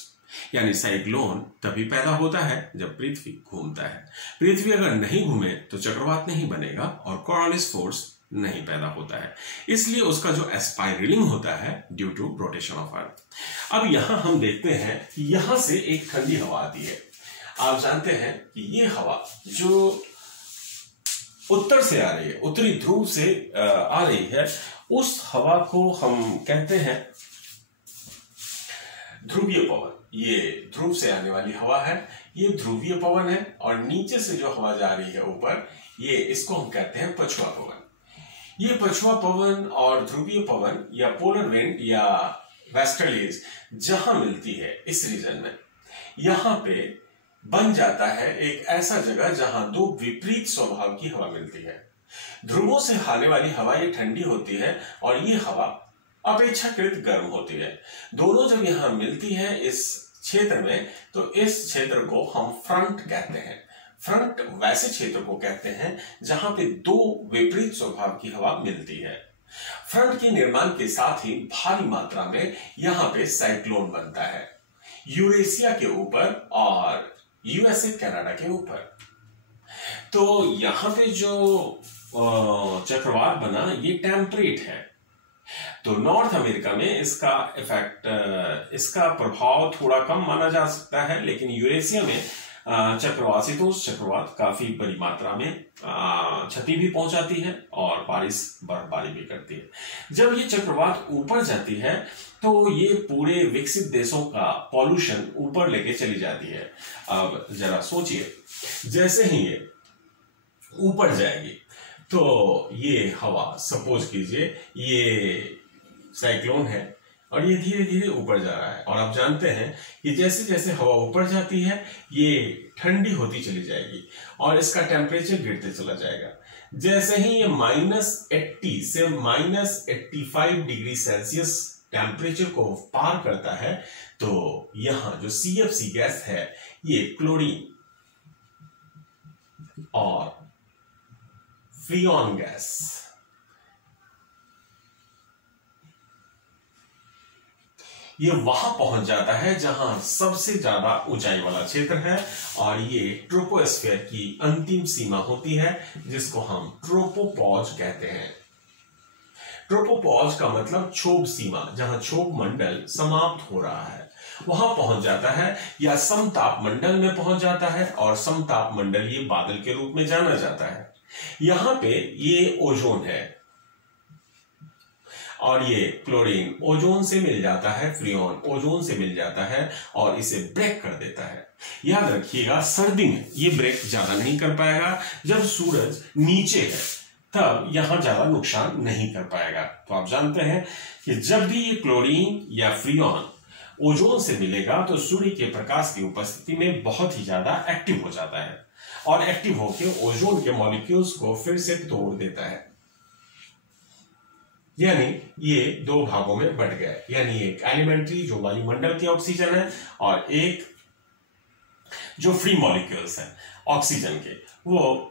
यानी साइक्लोन तभी पैदा होता है जब पृथ्वी घूमता है। पृथ्वी अगर नहीं घूमे तो चक्रवात नहीं बनेगा और कोरियोलिस फोर्स नहीं पैदा होता है, इसलिए उसका जो एस्पाइरलिंग होता है due to rotation of earth. अब यहां हम देखते हैं कि यहां से एक ठंडी हवा आती है। आप जानते हैं कि ये हवा जो उत्तर से आ रही है, उत्तरी ध्रुव से आ रही है, उस हवा को हम कहते हैं ध्रुवीय पवन। ये ध्रुव से आने वाली हवा है, ये ध्रुवीय पवन है। और नीचे से जो हवा जा रही है ऊपर, ये इसको हम कहते हैं पछुआ पवन। ये पछुआ पवन और ध्रुवीय पवन या पोलर विंड या वेस्टर्लीज जहां मिलती है इस रीजन में, यहां पे बन जाता है एक ऐसा जगह जहां दो विपरीत स्वभाव की हवा मिलती है। ध्रुवों से आने वाली हवा ये ठंडी होती है और ये हवा अपेक्षाकृत गर्म होती है। दोनों जब यहां मिलती है इस क्षेत्र में, तो इस क्षेत्र को हम फ्रंट कहते हैं। फ्रंट वैसे क्षेत्र को कहते हैं जहां पे दो विपरीत स्वभाव की हवा मिलती है। फ्रंट के निर्माण के साथ ही भारी मात्रा में यहां पे साइक्लोन बनता है, यूरेशिया के ऊपर और यूएसए कनाडा के ऊपर। तो यहां पे जो चक्रवात बना ये टेम्परेट है, तो नॉर्थ अमेरिका में इसका इफेक्ट, इसका प्रभाव थोड़ा कम माना जा सकता है, लेकिन यूरेशिया में शीतोष्ण चक्रवात काफी बड़ी मात्रा में क्षति भी पहुंचाती है और बारिश बर्फबारी भी करती है। जब ये चक्रवात ऊपर जाती है तो ये पूरे विकसित देशों का पॉल्यूशन ऊपर लेके चली जाती है। अब जरा सोचिए, जैसे ही ये ऊपर जाएगी तो ये हवा, सपोज कीजिए ये साइक्लोन है और ये धीरे धीरे ऊपर जा रहा है, और आप जानते हैं कि जैसे जैसे हवा ऊपर जाती है ये ठंडी होती चली जाएगी और इसका टेम्परेचर गिरते चला जाएगा। जैसे ही ये -80 से -85 डिग्री सेल्सियस टेम्परेचर को पार करता है, तो यहां जो CFC गैस है, ये क्लोरीन और फ्रियॉन गैस, ये वहां पहुंच जाता है जहां सबसे ज्यादा ऊंचाई वाला क्षेत्र है, और ये ट्रोपोस्फीयर की अंतिम सीमा होती है जिसको हम ट्रोपोपॉज कहते हैं। ट्रोपोपॉज का मतलब क्षोभ सीमा, जहां क्षोभ मंडल समाप्त हो रहा है वहां पहुंच जाता है, या समताप मंडल में पहुंच जाता है, और समताप मंडल ये बादल के रूप में जाना जाता है। यहां पे ये ओजोन है और ये क्लोरीन ओजोन से मिल जाता है, फ्रियॉन ओजोन से मिल जाता है और इसे ब्रेक कर देता है। याद रखिएगा, सर्दी में ये ब्रेक ज्यादा नहीं कर पाएगा, जब सूरज नीचे है तब यहां ज्यादा नुकसान नहीं कर पाएगा। तो आप जानते हैं कि जब भी ये क्लोरीन या फ्रियॉन ओजोन से मिलेगा तो सूर्य के प्रकाश की उपस्थिति में बहुत ही ज्यादा एक्टिव हो जाता है, और एक्टिव होकर ओजोन के मॉलिक्यूल्स को फिर से तोड़ देता है, यानी ये दो भागों में बढ़ गया। यानी एक एलिमेंट्री जो वायुमंडल की ऑक्सीजन है, और एक जो फ्री मॉलिक्यूल्स हैं ऑक्सीजन के, वो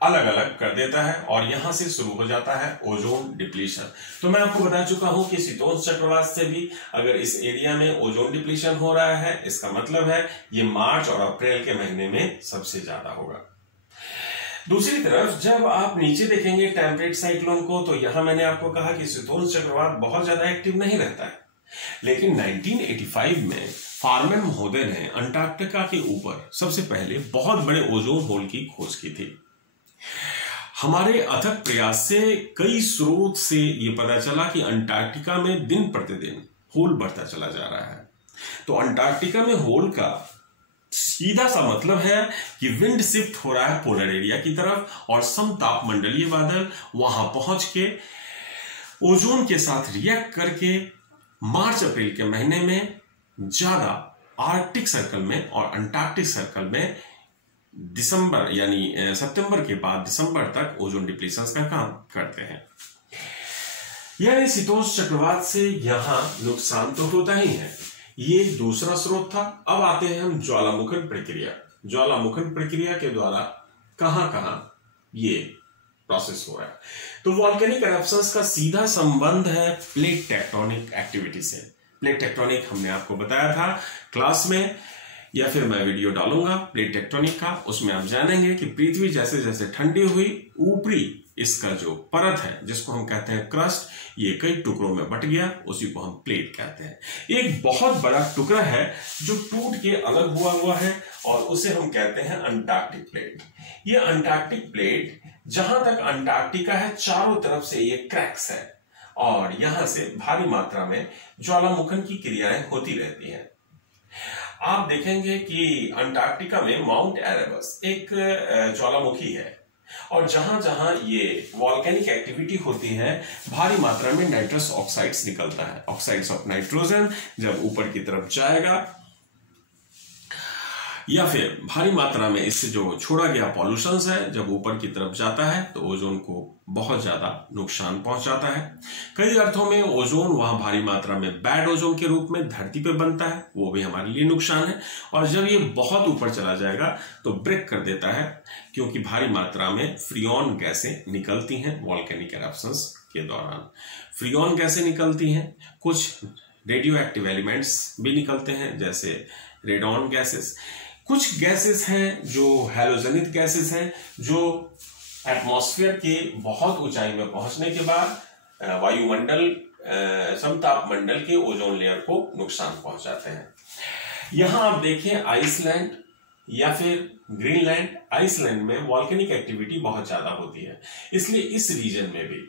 अलग अलग कर देता है, और यहां से शुरू हो जाता है ओजोन डिप्लीशन। तो मैं आपको बता चुका हूं कि शीतोष्ण चक्रवात से भी अगर इस एरिया में ओजोन डिप्लीशन हो रहा है, इसका मतलब है ये मार्च और अप्रैल के महीने में सबसे ज्यादा होगा। दूसरी तरफ जब आप नीचे देखेंगे टेम्परेट साइक्लोन को, तो यहां मैंने आपको कहा कि शीतोष्ण चक्रवात बहुत ज्यादा एक्टिव नहीं रहता है, लेकिन 1985 में फार्मैन महोदय ने अंटार्कटिका के ऊपर सबसे पहले बहुत बड़े ओजोन होल की खोज की थी। हमारे अथक प्रयास से कई स्रोत से ये पता चला कि अंटार्कटिका में दिन प्रतिदिन होल बढ़ता चला जा रहा है। तो अंटार्कटिका में होल का सीधा सा मतलब है कि विंड शिफ्ट हो रहा है पोलर एरिया की तरफ, और समताप मंडलीय बादल वहां पहुंच के ओजोन के साथ रिएक्ट करके मार्च अप्रैल के महीने में ज्यादा आर्कटिक सर्कल में और अंटार्कटिक सर्कल में दिसंबर यानी सितंबर के बाद दिसंबर तक ओजोन डिप्लीशन का काम करते हैं। यानी शीतोष्ण चक्रवात से यहां नुकसान तो होता ही है। ये दूसरा स्रोत था। अब आते हैं हम ज्वालामुखन प्रक्रिया। ज्वालामुखन प्रक्रिया के द्वारा कहां कहां ये प्रोसेस हो रहा है, तो वॉल्केनिक एरप्शंस का सीधा संबंध है प्लेट टेक्टोनिक एक्टिविटी से। प्लेट टेक्टोनिक हमने आपको बताया था क्लास में, या फिर मैं वीडियो डालूंगा प्लेट टेक्टोनिक का, उसमें आप जानेंगे कि पृथ्वी जैसे जैसे ठंडी हुई, ऊपरी इसका जो परत है जिसको हम कहते हैं क्रस्ट, ये कई टुकड़ों में बट गया, उसी को हम प्लेट कहते हैं। एक बहुत बड़ा टुकड़ा है जो टूट के अलग हुआ है और उसे हम कहते हैं अंटार्कटिक प्लेट। ये अंटार्कटिक प्लेट जहां तक अंटार्कटिका है चारों तरफ से ये क्रैक्स है, और यहां से भारी मात्रा में ज्वालामुखन की क्रियाएं होती रहती हैं। आप देखेंगे कि अंटार्कटिका में माउंट एरेबस एक ज्वालामुखी है, और जहां जहां ये वॉल्केनिक एक्टिविटी होती है भारी मात्रा में नाइट्रस ऑक्साइड्स निकलता है। ऑक्साइड्स ऑफ नाइट्रोजन जब ऊपर की तरफ जाएगा या फिर भारी मात्रा में इससे जो छोड़ा गया पॉल्यूशंस है जब ऊपर की तरफ जाता है तो ओजोन को बहुत ज्यादा नुकसान पहुंचाता है। कई अर्थों में ओजोन वहां भारी मात्रा में बैड ओजोन के रूप में धरती पे बनता है, वो भी हमारे लिए नुकसान है। और जब ये बहुत ऊपर चला जाएगा तो ब्रेक कर देता है, क्योंकि भारी मात्रा में फ्रियोन गैसें निकलती हैं वॉल्केनिक एरप्शंस के दौरान। फ्रियोन गैसें निकलती हैं, कुछ रेडियो एक्टिव एलिमेंट्स भी निकलते हैं जैसे रेडॉन गैसेस। कुछ गैसेस हैं जो हैलोजेनिक गैसेस हैं जो एटमॉस्फेयर के बहुत ऊंचाई में पहुंचने के बाद वायुमंडल समताप मंडल के ओजोन लेयर को नुकसान पहुंचाते हैं। यहां आप देखें आइसलैंड या फिर ग्रीनलैंड। आइसलैंड में वॉल्केनिक एक्टिविटी बहुत ज्यादा होती है, इसलिए इस रीजन में भी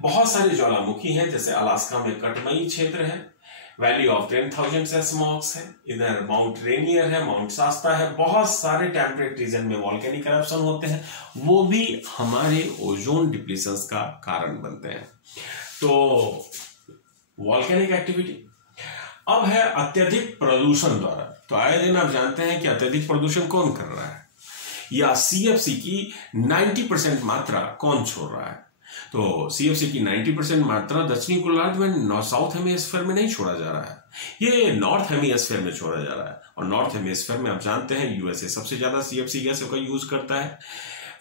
बहुत सारे ज्वालामुखी हैं। जैसे अलास्का में कटमई क्षेत्र है, वैली ऑफ 10,000 सेस्मॉक्स है, इधर माउंट रेनियर है, माउंट शास्ता है। बहुत सारे टेम्परेट रीजन में वॉल्केनिक एरप्शन होते हैं, वो भी हमारे ओजोन डिप्लीशंस का कारण बनते हैं। तो वॉल्केनिक एक्टिविटी अब है अत्यधिक प्रदूषण द्वारा। तो आए दिन आप जानते हैं कि अत्यधिक प्रदूषण कौन कर रहा है या सीएफसी की 90% मात्रा कौन छोड़ रहा है। तो सीएफसी की 90% मात्रा दक्षिणी गोलार्ध में साउथ हेमिस्फीयर में नहीं छोड़ा जा रहा है, ये नॉर्थ हेमिस्फीयर में छोड़ा जा रहा है। और नॉर्थ हेमिस्फीयर में आप जानते हैं यूएसए सबसे ज्यादा सीएफसी गैसों का यूज करता है।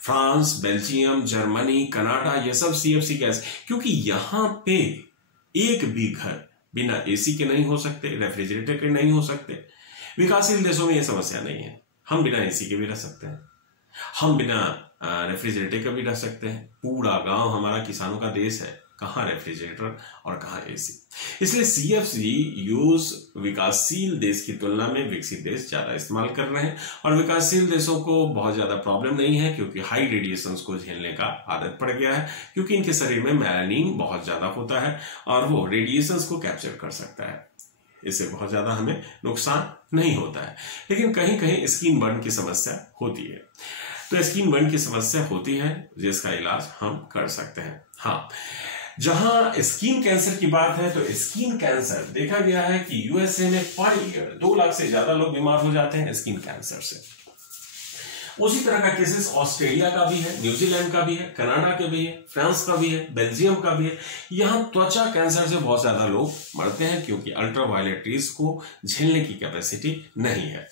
फ्रांस, बेल्जियम, जर्मनी, कनाडा, ये सब सीएफसी गैस, क्योंकि यहां पे एक भी घर बिना एसी के नहीं हो सकते, रेफ्रिजरेटर के नहीं हो सकते। विकासशील देशों में यह समस्या नहीं है, हम बिना एसी के भी रह सकते हैं, हम बिना रेफ्रिजरेटर का भी रह सकते हैं। पूरा गांव हमारा किसानों का देश है, कहां रेफ्रिजरेटर और कहां एसी। इसलिए सीएफसी यूज विकासशील देश की तुलना में विकसित देश ज्यादा इस्तेमाल कर रहे हैं। और विकासशील देशों को बहुत ज्यादा प्रॉब्लम नहीं है, क्योंकि हाई रेडिएशंस को झेलने का आदत पड़ गया है, क्योंकि इनके शरीर में मेलानिन बहुत ज्यादा होता है और वो रेडिएशंस को कैप्चर कर सकता है। इससे बहुत ज्यादा हमें नुकसान नहीं होता है। लेकिन कहीं कहीं स्किन बर्न की समस्या होती है, तो स्किन बर्न की समस्या होती है जिसका इलाज हम कर सकते हैं। हाँ, जहां स्किन कैंसर की बात है तो स्किन कैंसर देखा गया है कि यूएसए में पर ईयर 2 लाख से ज्यादा लोग बीमार हो जाते हैं स्किन कैंसर से। उसी तरह का केसेस ऑस्ट्रेलिया का भी है, न्यूजीलैंड का भी है, कनाडा के भी है, फ्रांस का भी है, बेल्जियम का भी है। यहां त्वचा कैंसर से बहुत ज्यादा लोग मरते हैं, क्योंकि अल्ट्रावायलेट रेज को झेलने की कैपेसिटी नहीं है।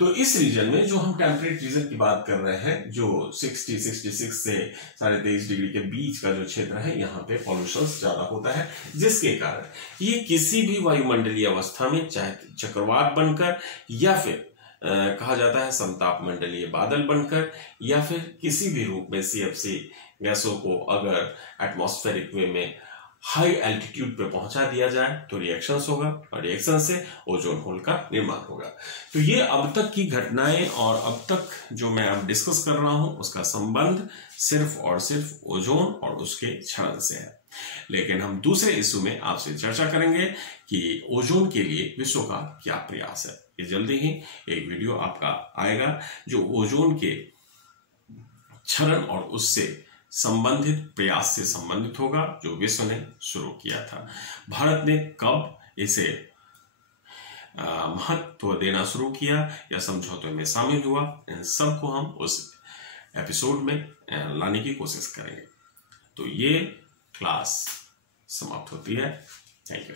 तो इस रीजन में जो हम टेम्परेट रीजन की बात कर रहे हैं, जो 66 से 23.5 डिग्री के बीच का जो क्षेत्र है, यहाँ पे पॉल्यूशन ज्यादा होता है, जिसके कारण ये किसी भी वायुमंडलीय अवस्था में, चाहे चक्रवात बनकर या फिर कहा जाता है समताप मंडलीय बादल बनकर, या फिर किसी भी रूप में सीएफसी गैसों को अगर एटमॉस्फेरिक वे में हाई एल्टीट्यूड पे पहुंचा दिया जाए तो रिएक्शंस होगा, और रिएक्शन से ओजोन होल का निर्माण होगा। तो ये अब तक की घटनाएं और अब तक जो मैं अब डिस्कस कर रहा हूं उसका संबंध सिर्फ और सिर्फ ओजोन और उसके क्षरण से है। लेकिन हम दूसरे इशू में आपसे चर्चा करेंगे कि ओजोन के लिए विश्व का क्या प्रयास है। ये जल्दी ही एक वीडियो आपका आएगा जो ओजोन के क्षरण और उससे संबंधित प्रयास से संबंधित होगा, जो विश्व ने शुरू किया था। भारत ने कब इसे महत्व देना शुरू किया या समझौते में शामिल हुआ, इन सब को हम उस एपिसोड में लाने की कोशिश करेंगे। तो ये क्लास समाप्त होती है। Thank you.